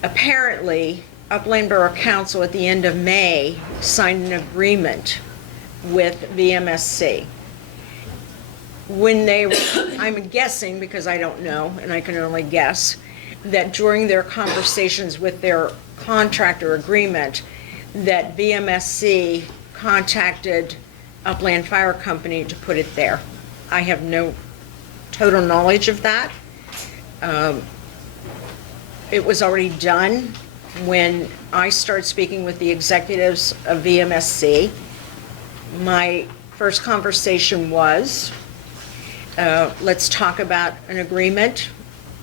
Apparently, Upland Borough Council at the end of May signed an agreement with VMSC. When they were, I'm guessing, because I don't know, and I can only guess, that during their conversations with their contractor agreement, that VMSC contacted Upland Fire Company to put it there. I have no total knowledge of that. It was already done when I started speaking with the executives of VMSC. My first conversation was, let's talk about an agreement.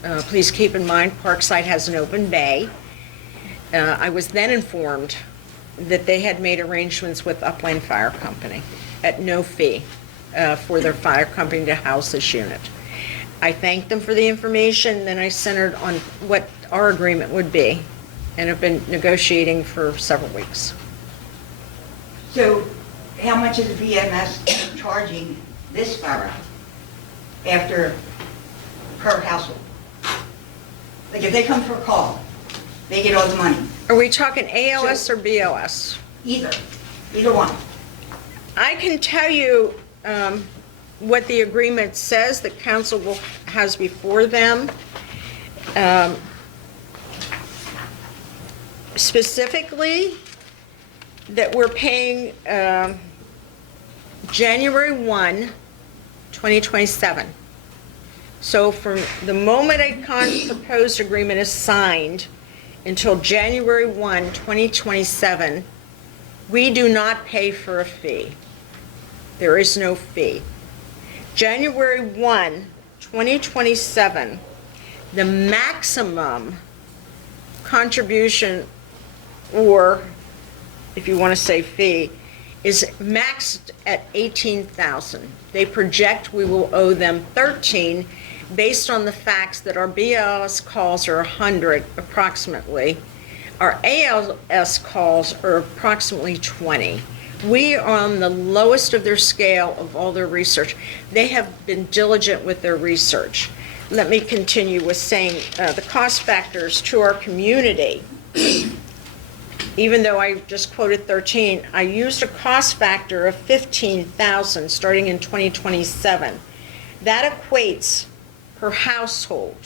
Please keep in mind Parkside has an open bay. I was then informed that they had made arrangements with Upland Fire Company at no fee for their fire company to house this unit. I thanked them for the information, then I centered on what our agreement would be, and have been negotiating for several weeks. So how much is VMS charging this borough after per household? Like if they come for a call, they get all the money. Are we talking AOS or BOS? Either one. I can tell you what the agreement says that council has before them. Specifically, that we're paying January 1, 2027. So from the moment a proposed agreement is signed until January 1, 2027, we do not pay for a fee. There is no fee. January 1, 2027, the maximum contribution, or if you want to say fee, is maxed at 18,000. They project we will owe them 13 based on the facts that our BLS calls are 100 approximately. Our ALS calls are approximately 20. We are on the lowest of their scale of all their research. They have been diligent with their research. Let me continue with saying the cost factors to our community. Even though I just quoted 13, I used a cost factor of 15,000 starting in 2027. That equates per household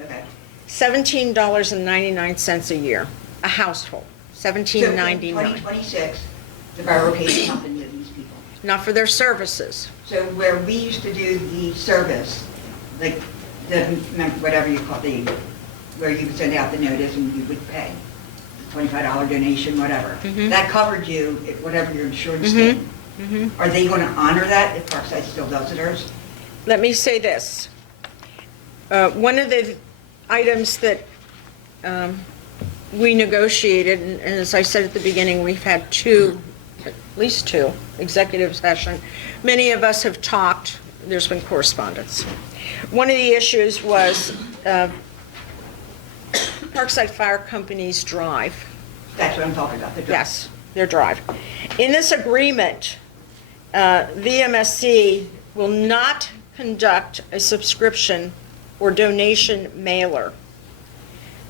Okay. $17.99 a year. A household, $17.99. 2026, the borough pays nothing to these people. Not for their services. So where we used to do the service, like the, whatever you call the, where you could send out the notice and you would pay, $25 donation, whatever. That covered you, whatever your insurance did. Are they going to honor that if Parkside still does theirs? Let me say this. One of the items that we negotiated, and as I said at the beginning, we've had at least two executive sessions. Many of us have talked, there's been correspondence. One of the issues was Parkside Fire Company's drive. That's what I'm talking about, the drive. Yes, their drive. In this agreement, VMSC will not conduct a subscription or donation mailer.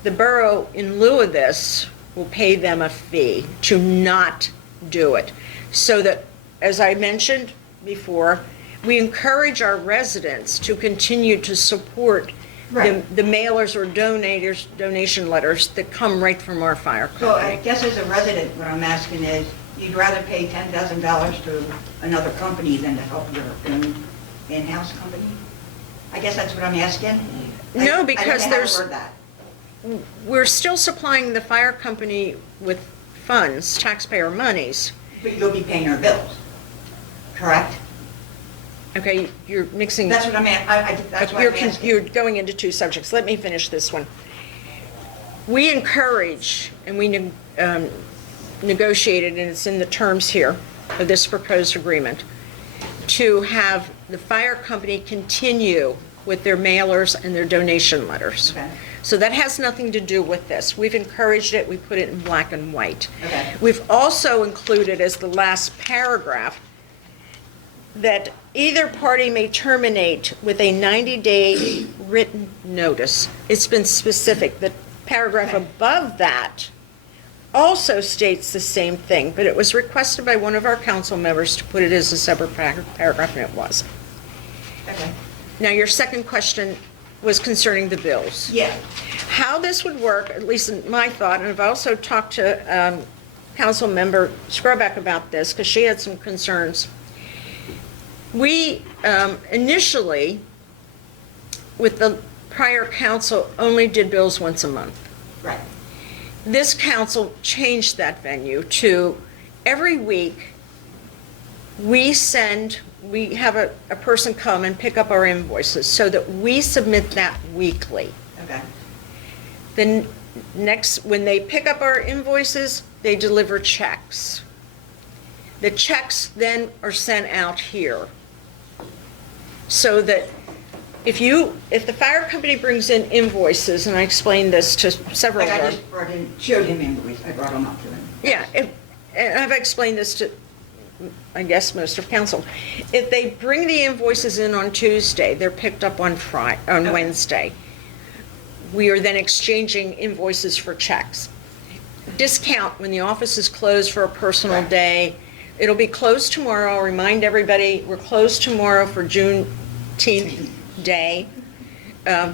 The borough, in lieu of this, will pay them a fee to not do it. So that, as I mentioned before, we encourage our residents to continue to support the mailers or donation letters that come right from our fire company. So I guess as a resident, what I'm asking is, you'd rather pay $10,000 to another company than to help your own in-house company? I guess that's what I'm asking? No, because I don't know how to word that. we're still supplying the fire company with funds, taxpayer monies. But you'll be paying our bills, correct? Okay, you're mixing. That's what I'm that's what I'm asking. You're going into two subjects. Let me finish this one. We encourage, and we negotiated, and it's in the terms here of this proposed agreement, to have the fire company continue with their mailers and their donation letters. Okay. So that has nothing to do with this. We've encouraged it, we put it in black and white. Okay. We've also included as the last paragraph that either party may terminate with a 90-day written notice. It's been specific. The paragraph above that also states the same thing, but it was requested by one of our council members to put it as a separate paragraph, and it was. Okay. Now, your second question was concerning the bills. Yeah. How this would work, at least in my thought, and I've also talked to Council Member Skrobak about this, because she had some concerns. We initially, with the prior council, only did bills once a month. Right. This council changed that venue to every week we have a person come and pick up our invoices so that we submit that weekly. Okay. Then when they pick up our invoices, they deliver checks. The checks then are sent out here. So that if the fire company brings in invoices, and I explained this to several Like of I our. just showed him invoice, I brought them up to him. Yeah, and I've explained this to, I guess, most of council. If they bring the invoices in on Tuesday, they're picked up on Wednesday. We are then exchanging invoices for checks. Discount when the office is closed for a personal day. It'll be closed tomorrow. I'll remind everybody, we're closed tomorrow for Juneteenth Day.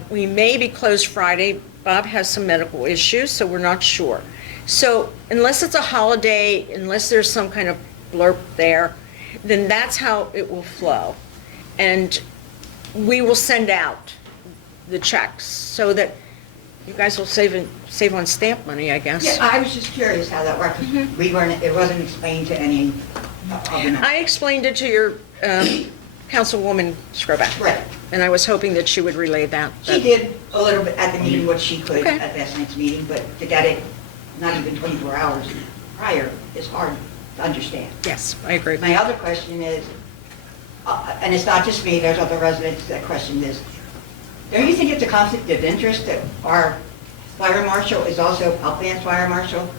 We may be closed Friday. Bob has some medical issues, so we're not sure. So unless it's a holiday, unless there's some kind of blurb there, then that's how it will flow. And we will send out the checks so that you guys will save on stamp money, I guess. Yeah, I was just curious how that worked. It wasn't explained to any of them. I explained it to your Councilwoman Skrobak. Right. And I was hoping that she would relay that. She did a little bit at the meeting, what she could Okay. at last night's meeting, but to get it not even 24 hours prior is hard to understand. Yes, I agree. My other question is, and it's not just me, there's other residents that question this. Don't you think it's a conflict of interest that our fire marshal is also Upland's fire marshal?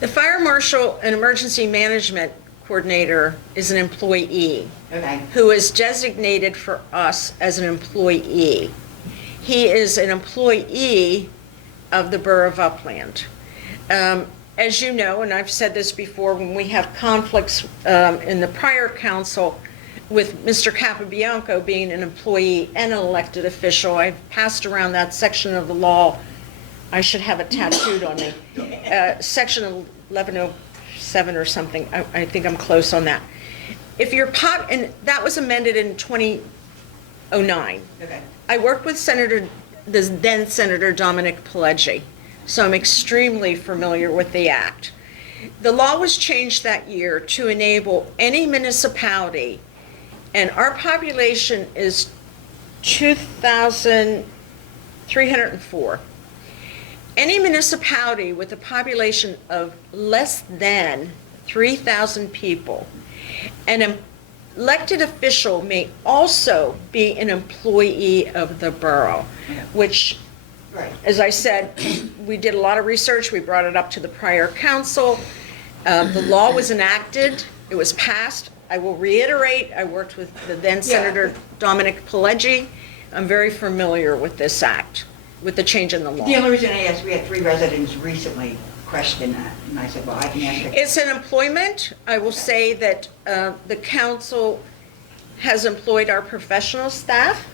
The fire marshal and emergency management coordinator is an employee Okay. who is designated for us as an employee. He is an employee of the Borough of Upland. As you know, and I've said this before, when we have conflicts in the prior council with Mr. Capobianco being an employee and an elected official, I've passed around that section of the law. I should have it tattooed on me. Section 1107 or something. I think I'm close on that. If you're and that was amended in 2009. Okay. I worked with the then Senator Dominic, so I'm extremely familiar with the act. The law was changed that year to enable any municipality, and our population is 2,304. Any municipality with a population of less than 3,000 people, an elected official may also be an employee of the borough, which, as I said, we did a lot of research. We brought it up to the prior council. The law was enacted. It was passed. I will reiterate, I worked with the then Senator Dominic. I'm very familiar with this act, with the change in the law. The only reason I asked, we had 3 residents recently question that, and I said, well, I can ask it. It's an employment. I will say that the council has employed our professional staff.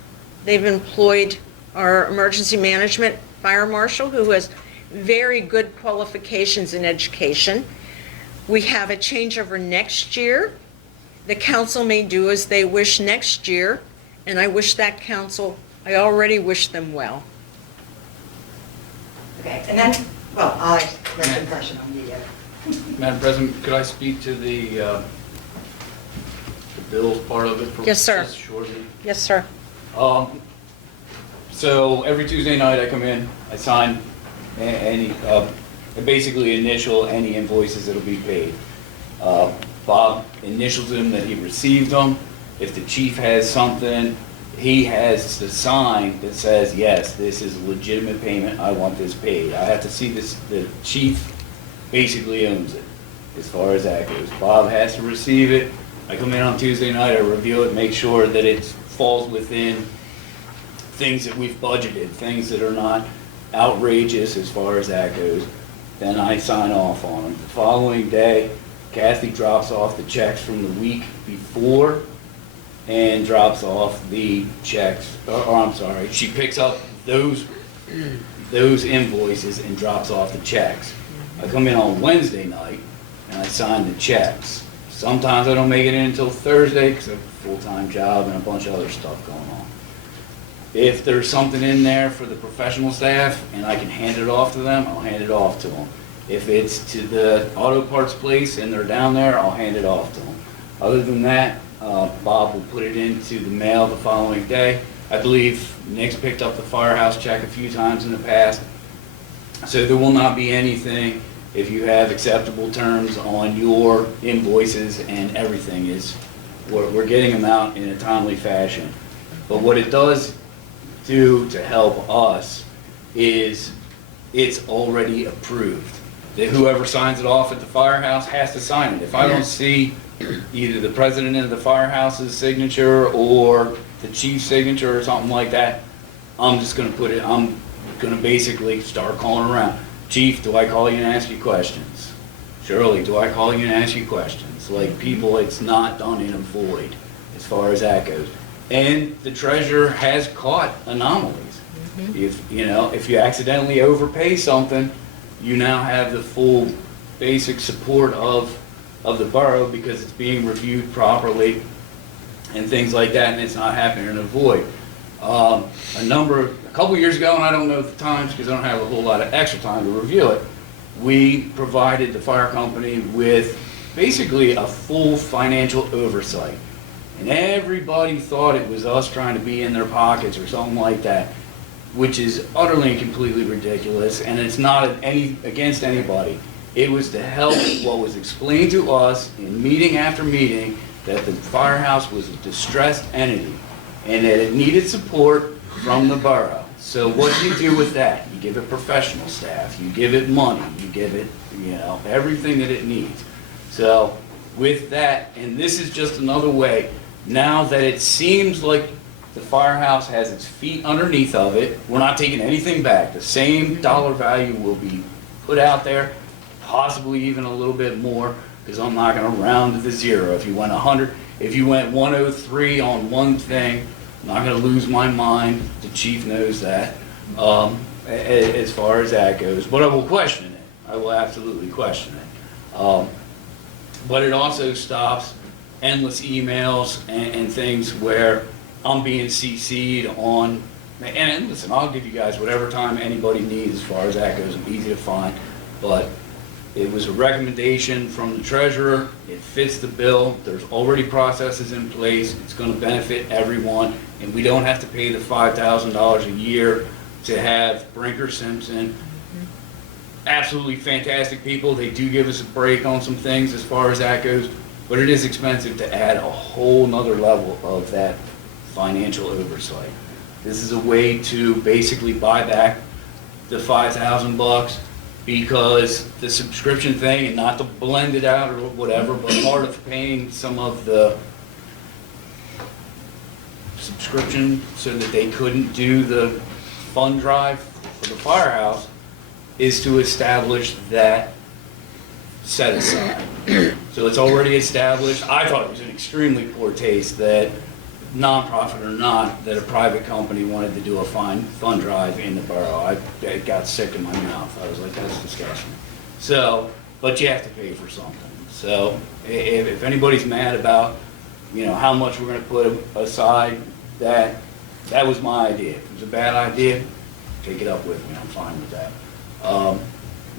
They've employed our emergency management fire marshal, who has very good qualifications in education. We have a changeover next year. The council may do as they wish next year, and I wish that council, I already wish them well. Okay, and then, well, I'll ask the question person on the, Madam President, could I speak to the bills part of it? Yes, sir. Just shortly? Yes, sir. So every Tuesday night I come in, I sign any, basically initial any invoices that'll be paid. Bob initials them that he received them. If the chief has something, he has the sign that says, yes, this is a legitimate payment, I want this paid. I have to see this, the chief basically owns it, as far as that goes. Bob has to receive it. I come in on Tuesday night, I review it, make sure that it falls within things that we've budgeted, things that are not outrageous as far as that goes. Then I sign off on them. The following day, Kathy drops off the checks from the week before and drops off the checks, or I'm sorry, she picks up those invoices and drops off the checks. I come in on Wednesday night and I sign the checks. Sometimes I don't make it in until Thursday because I have a full-time job and a bunch of other stuff going on. If there's something in there for the professional staff and I can hand it off to them, I'll hand it off to them. If it's to the auto parts place and they're down there, I'll hand it off to them. Other than that, Bob will put it into the mail the following day. I believe Nick's picked up the firehouse check a few times in the past. So there will not be anything if you have acceptable terms on your invoices and everything is, we're getting them out in a timely fashion. But what it does do to help us is it's already approved. That whoever signs it off at the firehouse has to sign it. If I don't see either the president of the firehouse's signature or the chief's signature or something like that, I'm just gonna put it, I'm gonna basically start calling around. Chief, do I call you and ask you questions? Shirley, do I call you and ask you questions? Like people, it's not done in a void as far as that goes. And the treasurer has caught anomalies. If you accidentally overpay something, you now have the full basic support of the borough because it's being reviewed properly and things like that, and it's not happening in a void. A couple years ago, and I don't know the times because I don't have a whole lot of extra time to review it, we provided the fire company with basically a full financial oversight. And everybody thought it was us trying to be in their pockets or something like that, which is utterly and completely ridiculous, and it's not against anybody. It was to help what was explained to us in meeting after meeting, that the firehouse was a distressed entity and that it needed support from the borough. So what do you do with that? You give it professional staff, you give it money, you give it, everything that it needs. So with that, and this is just another way, now that it seems like the firehouse has its feet underneath of it, we're not taking anything back. The same dollar value will be put out there, possibly even a little bit more, because I'm not gonna round to the zero. If you went 100, if you went 103 on one thing, I'm not gonna lose my mind. The chief knows that, as far as that goes. But I will question it. I will absolutely question it. But it also stops endless emails and things where I'm being CC'd on, and listen, I'll give you guys whatever time anybody needs as far as that goes. I'm easy to find, but it was a recommendation from the treasurer. It fits the bill. There's already processes in place. It's going to benefit everyone, and we don't have to pay the $5,000 a year to have Brinker, Simpson. Absolutely fantastic people. They do give us a break on some things as far as that goes, but it is expensive to add a whole nother level of that financial oversight. This is a way to basically buy back the $5,000 because the subscription thing, and not to blend it out or whatever, but part of paying some of the subscription so that they couldn't do the fund drive for the firehouse is to establish that set aside. So it's already established. I thought it was an extremely poor taste that, nonprofit or not, that a private company wanted to do a fund drive in the borough. It got sick in my mouth. I was like, that's disgusting. So, but you have to pay for something. So if anybody's mad about, how much we're gonna put aside, that was my idea. If it was a bad idea, take it up with me. I'm fine with that.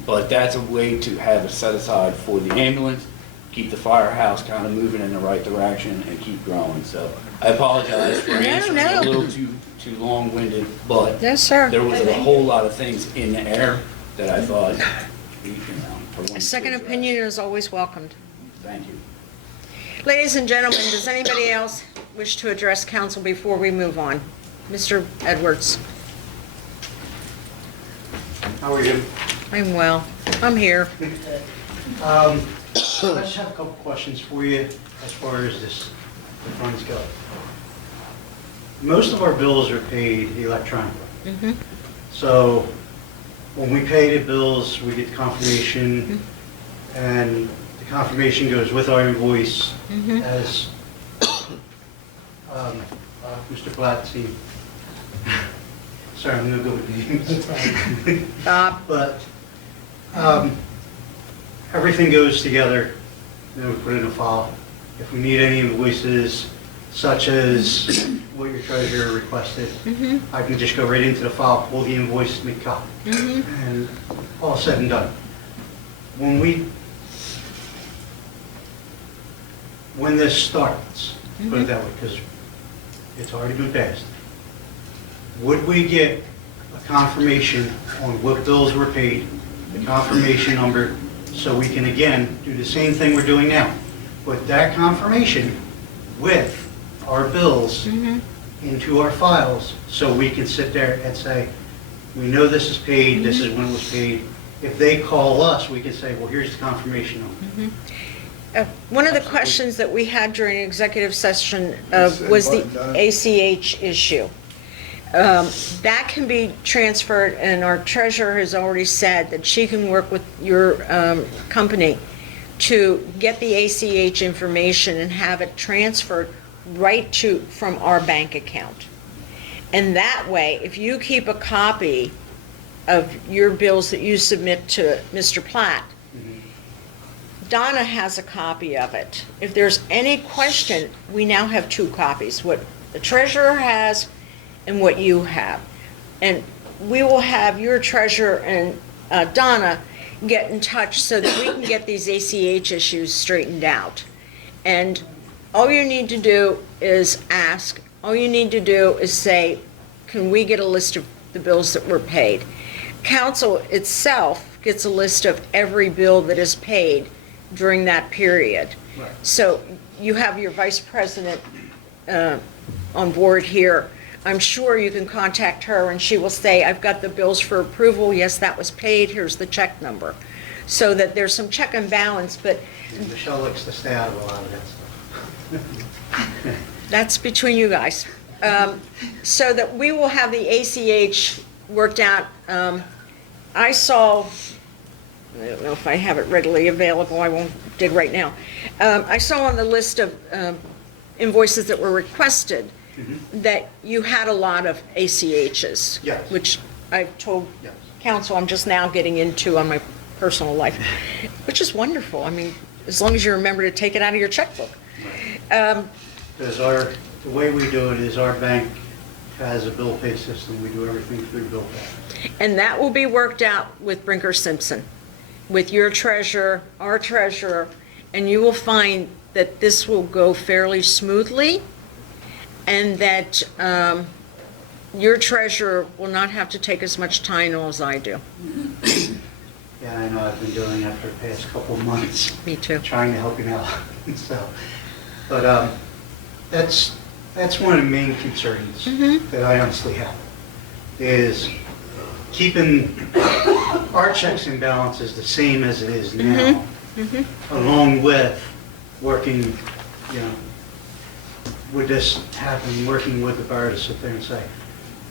But that's a way to have a set aside for the ambulance, keep the firehouse kind of moving in the right direction and keep growing. So I apologize for answering a little too long-winded, but yes, sir. There was a whole lot of things in the air that I thought, A second opinion is always welcomed. Thank you. Ladies and gentlemen, does anybody else wish to address council before we move on? Mr. Edwards. How are you? I'm well. I'm here. I just have a couple questions for you as far as the funds go. Most of our bills are paid electronically. Mm-hmm. So when we pay the bills, we get the confirmation, and the confirmation goes with our invoice as Mr. Platt, sorry, I'm going to go with names. But everything goes together, then we put it in a file. If we need any invoices, such as what your treasurer requested, I can just go right into the file, pull the invoice, make a copy, and all said and done. When this starts, put it that way, because it's already been passed, would we get a confirmation on what bills were paid, the confirmation number, so we can again do the same thing we're doing now? Put that confirmation with our bills into our files, so we can sit there and say, we know this is paid, this is when it was paid. If they call us, we can say, well, here's the confirmation number. One of the questions that we had during executive session was the ACH issue. That can be transferred, and our treasurer has already said that she can work with your company to get the ACH information and have it transferred right from our bank account. And that way, if you keep a copy of your bills that you submit to Mr. Platt, Donna has a copy of it. If there's any question, we now have 2 copies, what the treasurer has and what you have. And we will have your treasurer and Donna get in touch so that we can get these ACH issues straightened out. And all you need to do is ask, all you need to do is say, can we get a list of the bills that were paid? Council itself gets a list of every bill that is paid during that period. Right. So you have your vice president on board here. I'm sure you can contact her and she will say, I've got the bills for approval, yes, that was paid, here's the check number. So that there's some check and balance, but And Michelle likes to stay out of a lot of that stuff. that's between you guys. So that we will have the ACH worked out. I saw, I don't know if I have it readily available, I won't dig right now. I saw on the list of invoices that were requested that you had a lot of ACHs. Yes. Which I've told Yes. council I'm just now getting into on my personal life, which is wonderful. I mean, as long as you remember to take it out of your checkbook. Because the way we do it is our bank has a bill pay system. We do everything through bill pay. And that will be worked out with Brinker Simpson, with your treasurer, our treasurer, and you will find that this will go fairly smoothly, and that your treasurer will not have to take as much time as I do. Yeah, I know, I've been doing that for the past couple of months. Me too. Trying to help you out, so. But that's one of the main concerns that I honestly have, is keeping our checks and balances the same as it is now, along with working, you know, with this happening, working with the borough to sit there and say,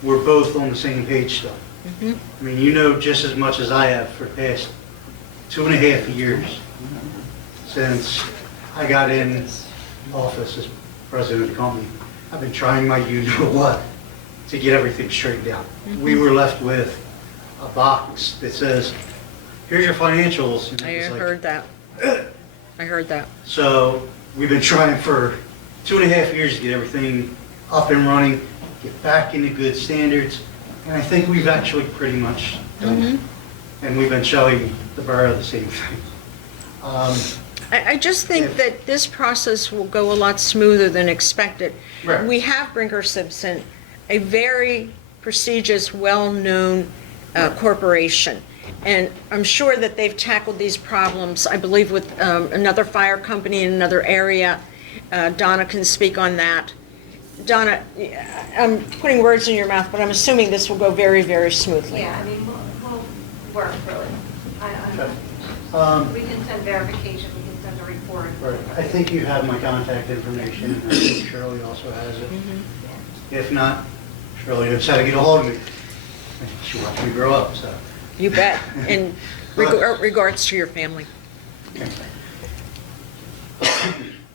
we're both on the same page still. I mean, you know just as much as I have for the past 2.5 years since I got in office as president of the company. I've been trying my you-know-what to get everything straightened out. We were left with a box that says, here's your financials. And I it was like, heard that. I heard that. so we've been trying for 2.5 years to get everything up and running, get back into good standards, and I think we've actually pretty much done it. And we've been showing the borough the same thing. I just think that this process will go a lot smoother than expected. Right. We have Brinker Simpson, a very prestigious, well-known corporation. And I'm sure that they've tackled these problems, I believe, with another fire company in another area. Donna can speak on that. Donna, I'm putting words in your mouth, but I'm assuming this will go very, very smoothly. Yeah, I mean, we'll work through it. We can send verification, we can send a report. Right. I think you have my contact information, and I think Shirley also has it. If not, Shirley knows how to get a hold of me. She watched me grow up, so. You bet. In regards to your family.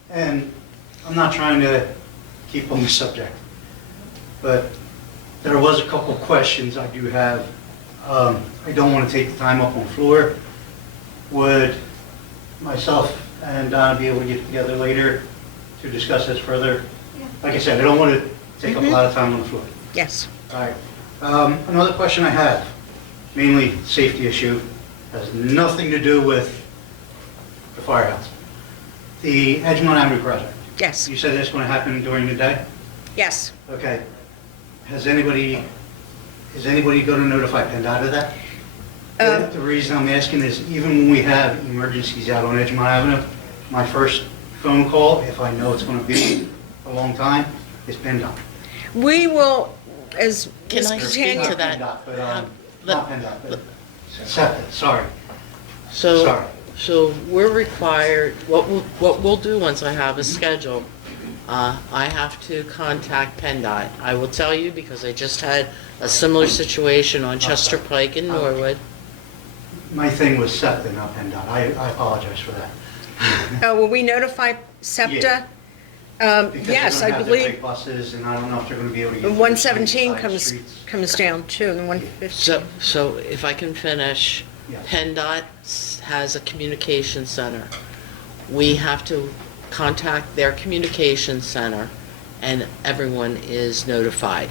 And I'm not trying to keep on the subject, but there was a couple questions I do have. I don't want to take the time up on the floor. Would myself and Donna be able to get together later to discuss this further? Yeah. Like I said, I don't want to take up a lot of time on the floor. Yes. All right. Another question I have, mainly safety issue, has nothing to do with the firehouse. The Edgemont Avenue project. Yes. You said that's going to happen during the day? Yes. Okay. Is anybody going to notify PennDOT of that? The reason I'm asking is even when we have emergencies out on Edgemont Avenue, my first phone call, if I know it's going to be a long time, is PennDOT. We will, as Can Ms. I speak Catania- to that? PennDOT, but, not PennDOT, but SEPTA, sorry. So, Sorry. so we're required, what we'll do once I have a schedule, I have to contact PennDOT. I will tell you because I just had a similar situation on Chester Pike in Norwood. My thing was SEPTA, not PennDOT. I apologize for that. Will we notify SEPTA? Because Yes, they're I gonna have the believe big buses, and I don't know if they're going to be able to get. the to 117 side streets. comes down too, and the 115. So if I can finish, Yes. PennDOT has a communication center. We have to contact their communication center, and everyone is notified.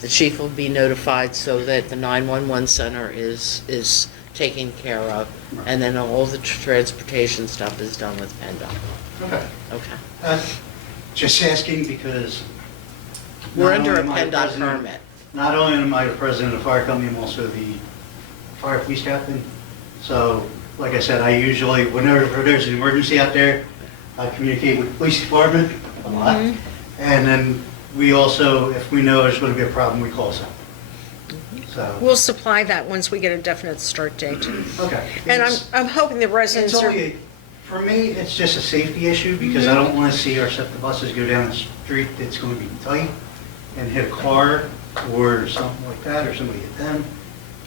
The chief will be notified so that the 911 center is taken care of, and then all the transportation stuff is done with PennDOT. Okay. Okay. Just asking because. We're not under only a am I the PennDOT president- permit. Not only am I the president of the fire company, I'm also the fire police captain. So, like I said, I usually, whenever there's an emergency out there, I communicate with the police department a lot. And then we also, if we know there's going to be a problem, we call some. So, We'll supply that once we get a definite start date. okay. And I'm hoping the residents It's are, only, for me, it's just a safety issue because I don't want to see our SEPTA buses go down the street that's going to be tight and hit a car or something like that, or somebody hit them.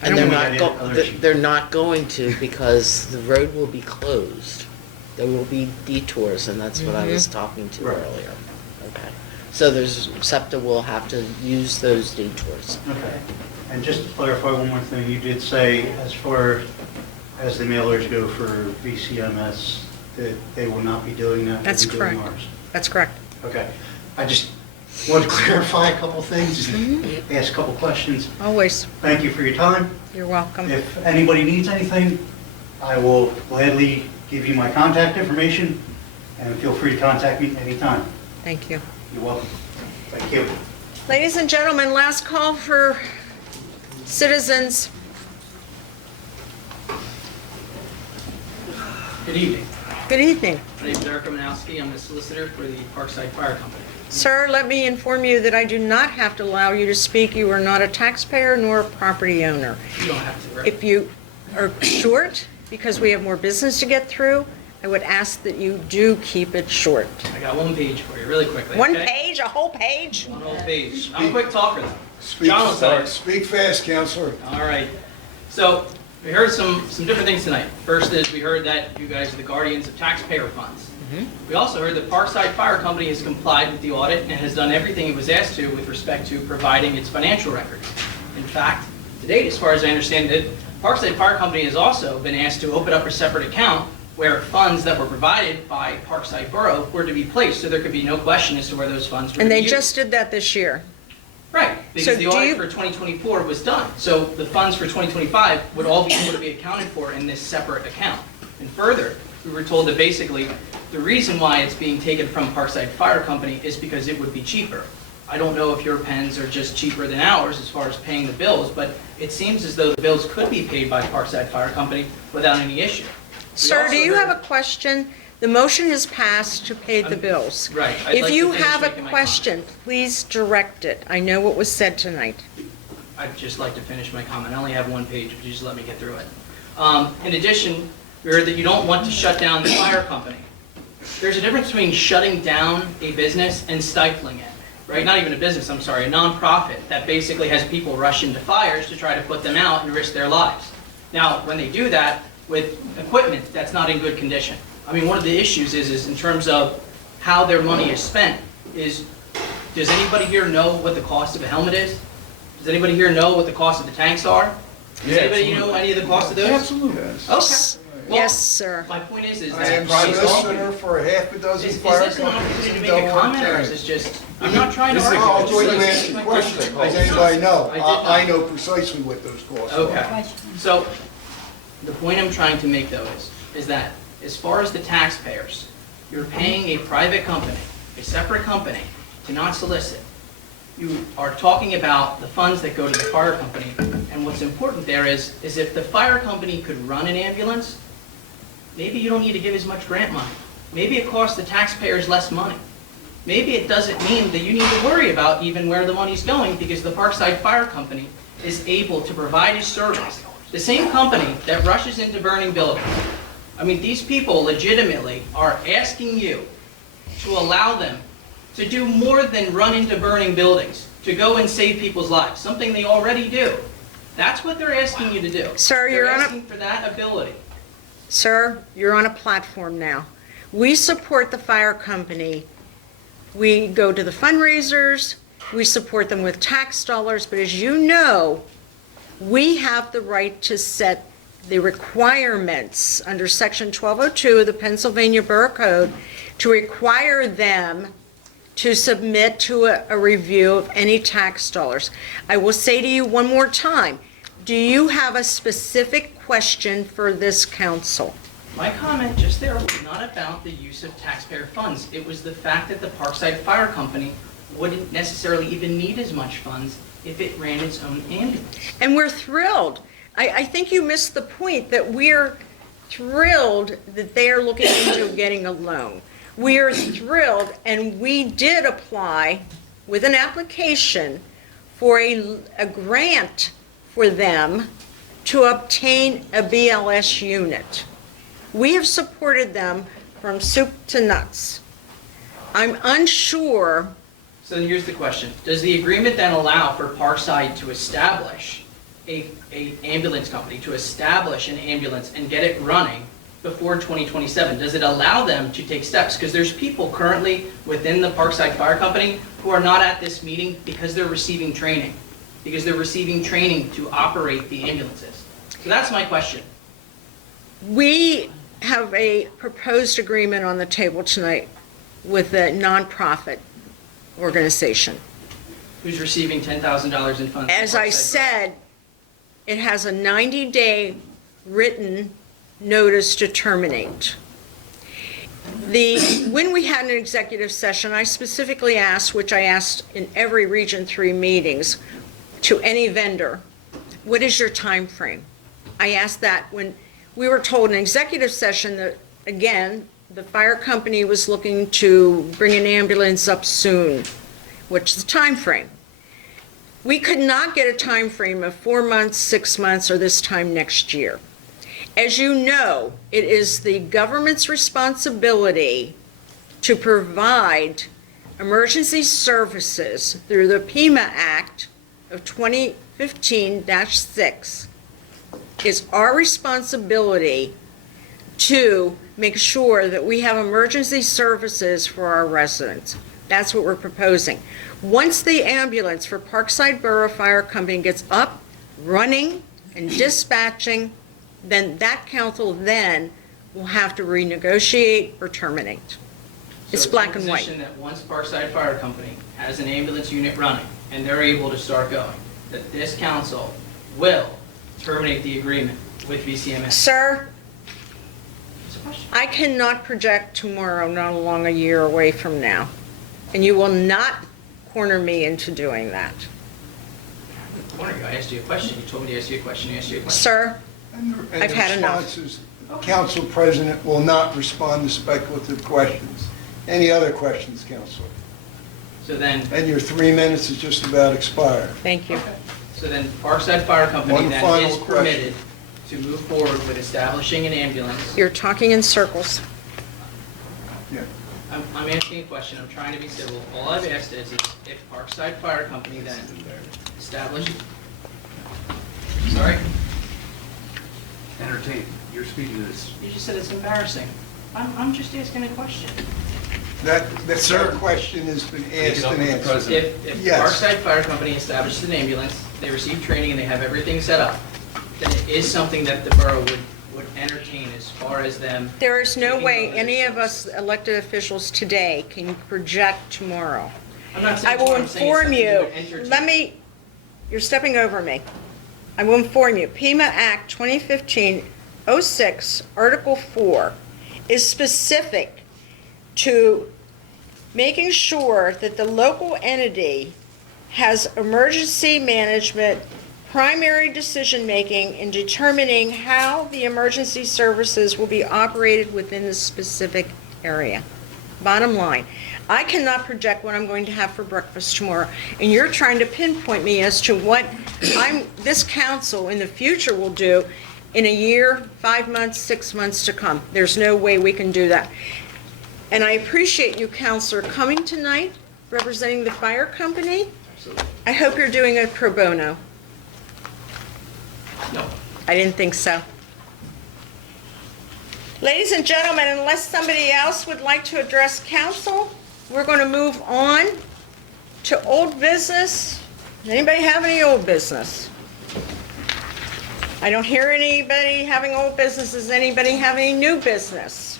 And they're then we not, gotta go- hit other th- issues. they're not going to because the road will be closed. There will be detours, and that's what I was talking to Right. earlier. Okay. So SEPTA will have to use those detours. Okay. And just to clarify one more thing, you did say as far as the mailers go for VCMS, that they will not be doing that? That's they'll be doing correct. ours. That's correct. Okay. I just want to clarify a couple things, just ask a couple questions. Always. Thank you for your time. You're welcome. If anybody needs anything, I will gladly give you my contact information, and feel free to contact me anytime. Thank you. You're welcome. Thank you. Ladies and gentlemen, last call for citizens. Good evening. Good evening. My name is Eric Romanowski. I'm the solicitor for the Parkside Fire Company. Sir, let me inform you that I do not have to allow you to speak. You are not a taxpayer nor a property owner. You don't have to, right? If you are short, because we have more business to get through, I would ask that you do keep it short. I got one page for you, really quickly. One okay? page, a whole page? One whole page. I'm a quick talker, though. Speak John will tell you. fast, speak fast, Counselor. All right. So we heard some different things tonight. First is we heard that you guys are the guardians of taxpayer funds. We also heard that Parkside Fire Company has complied with the audit and has done everything it was asked to with respect to providing its financial records. In fact, to date, as far as I understand it, Parkside Fire Company has also been asked to open up a separate account where funds that were provided by Parkside Borough were to be placed, so there could be no question as to where those funds were And to they be used. just did that this year. Right, So because the do audit you- for 2024 was done. So the funds for 2025 would all be able to be accounted for in this separate account. And further, we were told that basically the reason why it's being taken from Parkside Fire Company is because it would be cheaper. I don't know if your pens are just cheaper than ours as far as paying the bills, but it seems as though the bills could be paid by Parkside Fire Company without any issue. Sir, also do you heard- have a question? The motion has passed to pay the bills. Right, I'd If like you to finish have a making my question, please direct it. I know what was said tonight. I'd just like to finish my comment. I only have one page, but you just let me get through it. In addition, we heard that you don't want to shut down the fire company. There's a difference between shutting down a business and stifling it, right? Not even a business, I'm sorry, a nonprofit that basically has people rush into fires to try to put them out and risk their lives. Now, when they do that with equipment that's not in good condition. I mean, one of the issues is in terms of how their money is spent, is, does anybody here know what the cost of a helmet is? Does anybody here know what the cost of the tanks are? Does anybody know any of the cost of those? Absolutely. Okay. Well, Yes, sir. My point is I that am solicitor for a half a dozen is fire this an companies opportunity to in make a Delaware comment, or is County. this just, I'm not trying to This is argue. I'll join you This is asking my questions. question. Does anybody know? I did not. I know precisely what those costs are. Okay, so the point I'm trying to make though is that as far as the taxpayers, you're paying a private company, a separate company, to not solicit. You are talking about the funds that go to the fire company, and what's important there is if the fire company could run an ambulance, maybe you don't need to give as much grant money. Maybe it costs the taxpayers less money. Maybe it doesn't mean that you need to worry about even where the money's going because the Parkside Fire Company is able to provide a service. The same company that rushes into burning buildings. I mean, these people legitimately are asking you to allow them to do more than run into burning buildings, to go and save people's lives, something they already do. That's what they're asking you to do. Sir, you're They're on a- asking for that ability. Sir, you're on a platform now. We support the fire company. We go to the fundraisers, we support them with tax dollars, but as you know, we have the right to set the requirements under Section 1202 of the Pennsylvania Borough Code to require them to submit to a review of any tax dollars. I will say to you one more time, do you have a specific question for this council? My comment just there was not about the use of taxpayer funds. It was the fact that the Parkside Fire Company wouldn't necessarily even need as much funds if it ran its own ambulance. And we're thrilled I think you missed the point that we're thrilled that they are looking into getting a loan. We are thrilled, and we did apply with an application for a grant for them to obtain a BLS unit. We have supported them from soup to nuts. I'm unsure. So then here's the question. Does the agreement then allow for Parkside to establish a ambulance company, to establish an ambulance and get it running before 2027? Does it allow them to take steps? Because there's people currently within the Parkside Fire Company who are not at this meeting because they're receiving training. Because they're receiving training to operate the ambulances. So that's my question. We have a proposed agreement on the table tonight with a nonprofit organization. Who's receiving $10,000 in funds? As I said, it has a 90-day written notice to terminate. When we had an executive session, I specifically asked, which I asked in every Region 3 meetings, to any vendor, what is your time frame? I asked that when we were told in executive session that, again, the fire company was looking to bring an ambulance up soon. What's the time frame? We could not get a time frame of 4 months, 6 months, or this time next year. As you know, it is the government's responsibility to provide emergency services through the PEMA Act of 2015-6. It's our responsibility to make sure that we have emergency services for our residents. That's what we're proposing. Once the ambulance for Parkside Borough Fire Company gets up, running, and dispatching, then that council then will have to renegotiate or terminate. It's black and white. So it's your position that once Parkside Fire Company has an ambulance unit running and they're able to start going, that this council will terminate the agreement with VCMS? Sir, I cannot project tomorrow, not along a year away from now. And you will not corner me into doing that. I asked you a question. You told me to ask you a question. I asked you a question. Sir, And I've had enough. The response is, the council president will not respond to speculative questions. Any other questions, Council? So then, And your 3 minutes is just about expired. Thank you. so then Parkside Fire Company One then final is permitted to move forward with establishing an ambulance. You're talking in circles. Yeah. I'm asking a question. I'm trying to be civil. All I've asked is if Parkside Fire Company then established. Sorry? Entertain, you're speaking to this. You just said it's embarrassing. I'm just asking a question. That third question has been asked and answered. If Yes. Parkside Fire Company establishes an ambulance, they receive training and they have everything set up, then it is something that the borough would entertain as far as them. There is no taking way over any this of us elected officials today can project tomorrow. I'm not I saying will tomorrow, I'm saying it's inform something you, would entertain. you're stepping over me. I will inform you, PEMA Act 2015-06, Article 4, is specific to making sure that the local entity has emergency management, primary decision-making in determining how the emergency services will be operated within the specific area. Bottom line, I cannot project what I'm going to have for breakfast tomorrow, and you're trying to pinpoint me as to what this council in the future will do in a year, 5 months, 6 months to come. There's no way we can do that. And I appreciate you, Counselor, coming tonight, representing the fire company. Absolutely. I hope you're doing it pro bono. No. I didn't think so. Ladies and gentlemen, unless somebody else would like to address council, we're going to move on to old business. Anybody have any old business? I don't hear anybody having old business. Does anybody have any new business?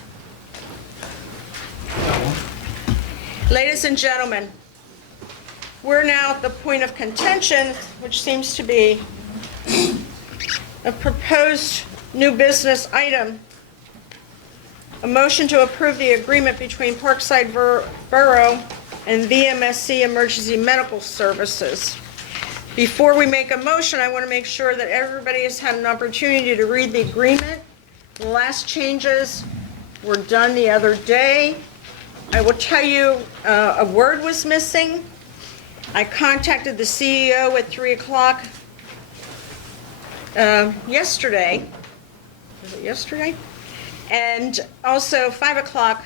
Ladies and gentlemen, we're now at the point of contention, which seems to be a proposed new business item. A motion to approve the agreement between Parkside Borough and VMSC Emergency Medical Services. Before we make a motion, I want to make sure that everybody has had an opportunity to read the agreement. The last changes were done the other day. I will tell you, a word was missing. I contacted the CEO at 3 o'clock yesterday. Was it yesterday? And also 5 o'clock,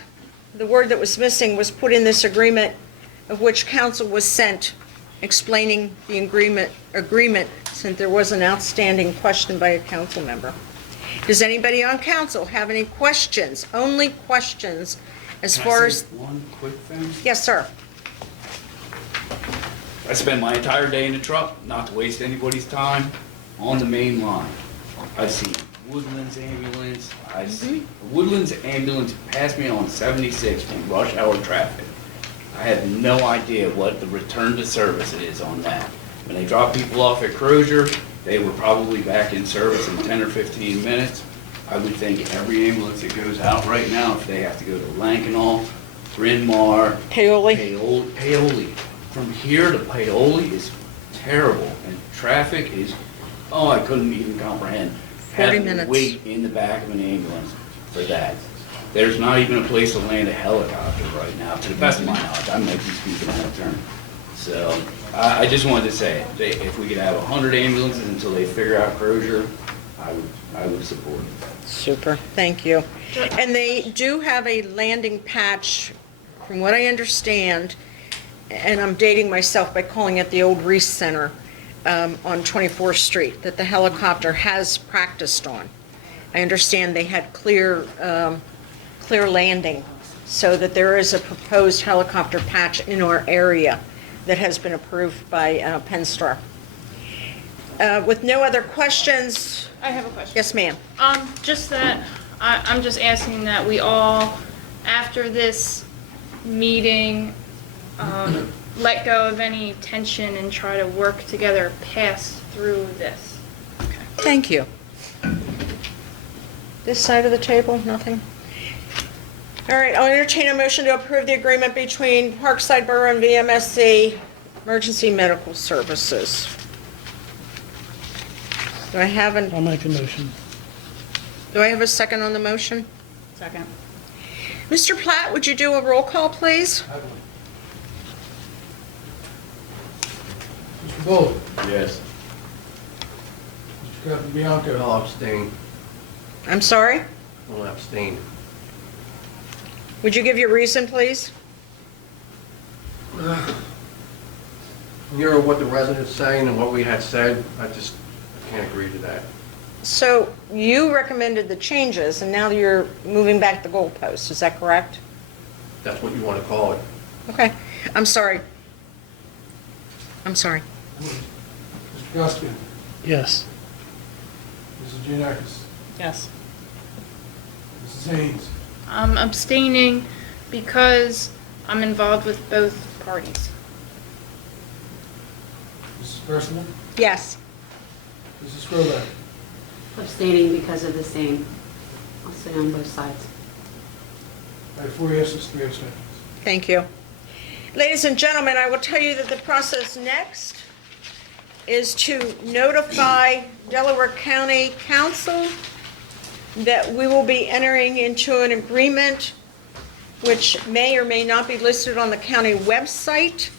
the word that was missing was put in this agreement, of which council was sent, explaining the agreement since there was an outstanding question by a council member. Does anybody on council have any questions? Only questions as far as... One quick thing. Yes, sir. I spend my entire day in the truck, not to waste anybody's time, on the main line. I've seen Woodlands ambulance, I've seen Woodlands ambulance pass me on 76 in rush hour traffic. I had no idea what the return to service is on that. When they drop people off at Crozier, they were probably back in service in 10 or 15 minutes. I would think every ambulance that goes out right now, if they have to go to Lankenau, Bryn Mawr, Paoli. From here to Paoli is terrible, and traffic is, I couldn't even comprehend. 40 Having minutes. to wait in the back of an ambulance for that. There's not even a place to land a helicopter right now, to the best of my knowledge. I might be speaking out of turn. So, I just wanted to say, if we could have 100 ambulances until they figure out Crozier, I would support it. Super, thank you. And they do have a landing patch, from what I understand, and I'm dating myself by calling it the old Reese Center on 24th Street, that the helicopter has practiced on. I understand they had clear landing, so that there is a proposed helicopter patch in our area that has been approved by Pennstar. With no other questions... I have a question. Yes, ma'am. Just that, I'm just asking that we all, after this meeting, let go of any tension and try to work together, pass through this. Thank you. This side of the table, nothing? All right, I'll entertain a motion to approve the agreement between Parkside Borough and VMSC Emergency Medical Services. Do I have I'll make a motion. Do I have a second on the motion? Second. Mr. Platt, would you do a roll call, please? Mr. Bull, Yes. Mr. Capobianco, I'll abstain. I'm sorry? I'll abstain. Would you give your reason, please? Hearing what the residents saying and what we had said, I can't agree to that. So you recommended the changes, and now you're moving back the goalpost, is that correct? That's what you want to call it. Okay, I'm sorry. I'm sorry. Mr. Costigan, Yes. Mrs. Gianakis, Yes. Mrs. Haynes, I'm abstaining because I'm involved with both parties. Mrs. Purcival, Yes. Mrs. Skrobak. Abstaining because of the same. I'll stay on both sides. I have 4 yeses, 3 abstentions. Thank you. Ladies and gentlemen, I will tell you that the process next is to notify Delaware County Council that we will be entering into an agreement which may or may not be listed on the county website,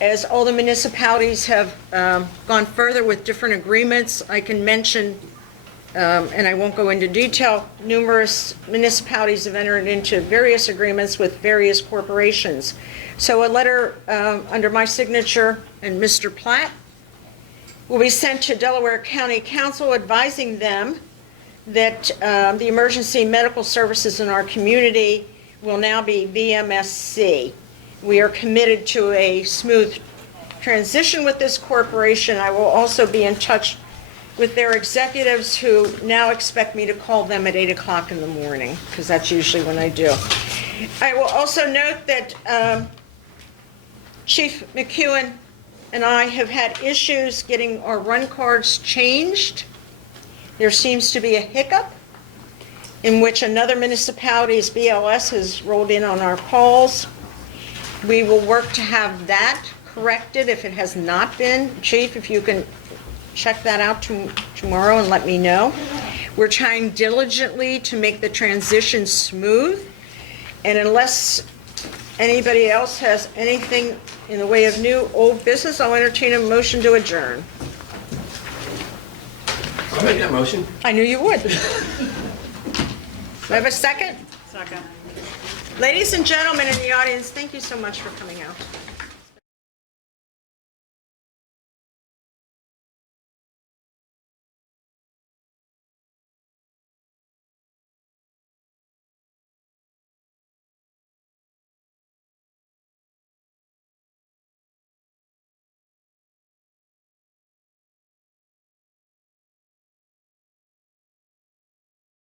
as all the municipalities have gone further with different agreements. I can mention, and I won't go into detail, numerous municipalities have entered into various agreements with various corporations. So a letter under my signature and Mr. Platt will be sent to Delaware County Council advising them that the emergency medical services in our community will now be VMSC. We are committed to a smooth transition with this corporation. I will also be in touch with their executives, who now expect me to call them at 8 o'clock in the morning, because that's usually when I do. I will also note that Chief McKeown and I have had issues getting our run cards changed. There seems to be a hiccup in which another municipality's BLS has rolled in on our calls. We will work to have that corrected if it has not been. Chief, if you can check that out tomorrow and let me know. We're trying diligently to make the transition smooth, and unless anybody else has anything in the way of new, old business, I'll entertain a motion to adjourn. I'll make that motion. I knew you would. Do I have a second? Second. Ladies and gentlemen in the audience, thank you so much for coming out.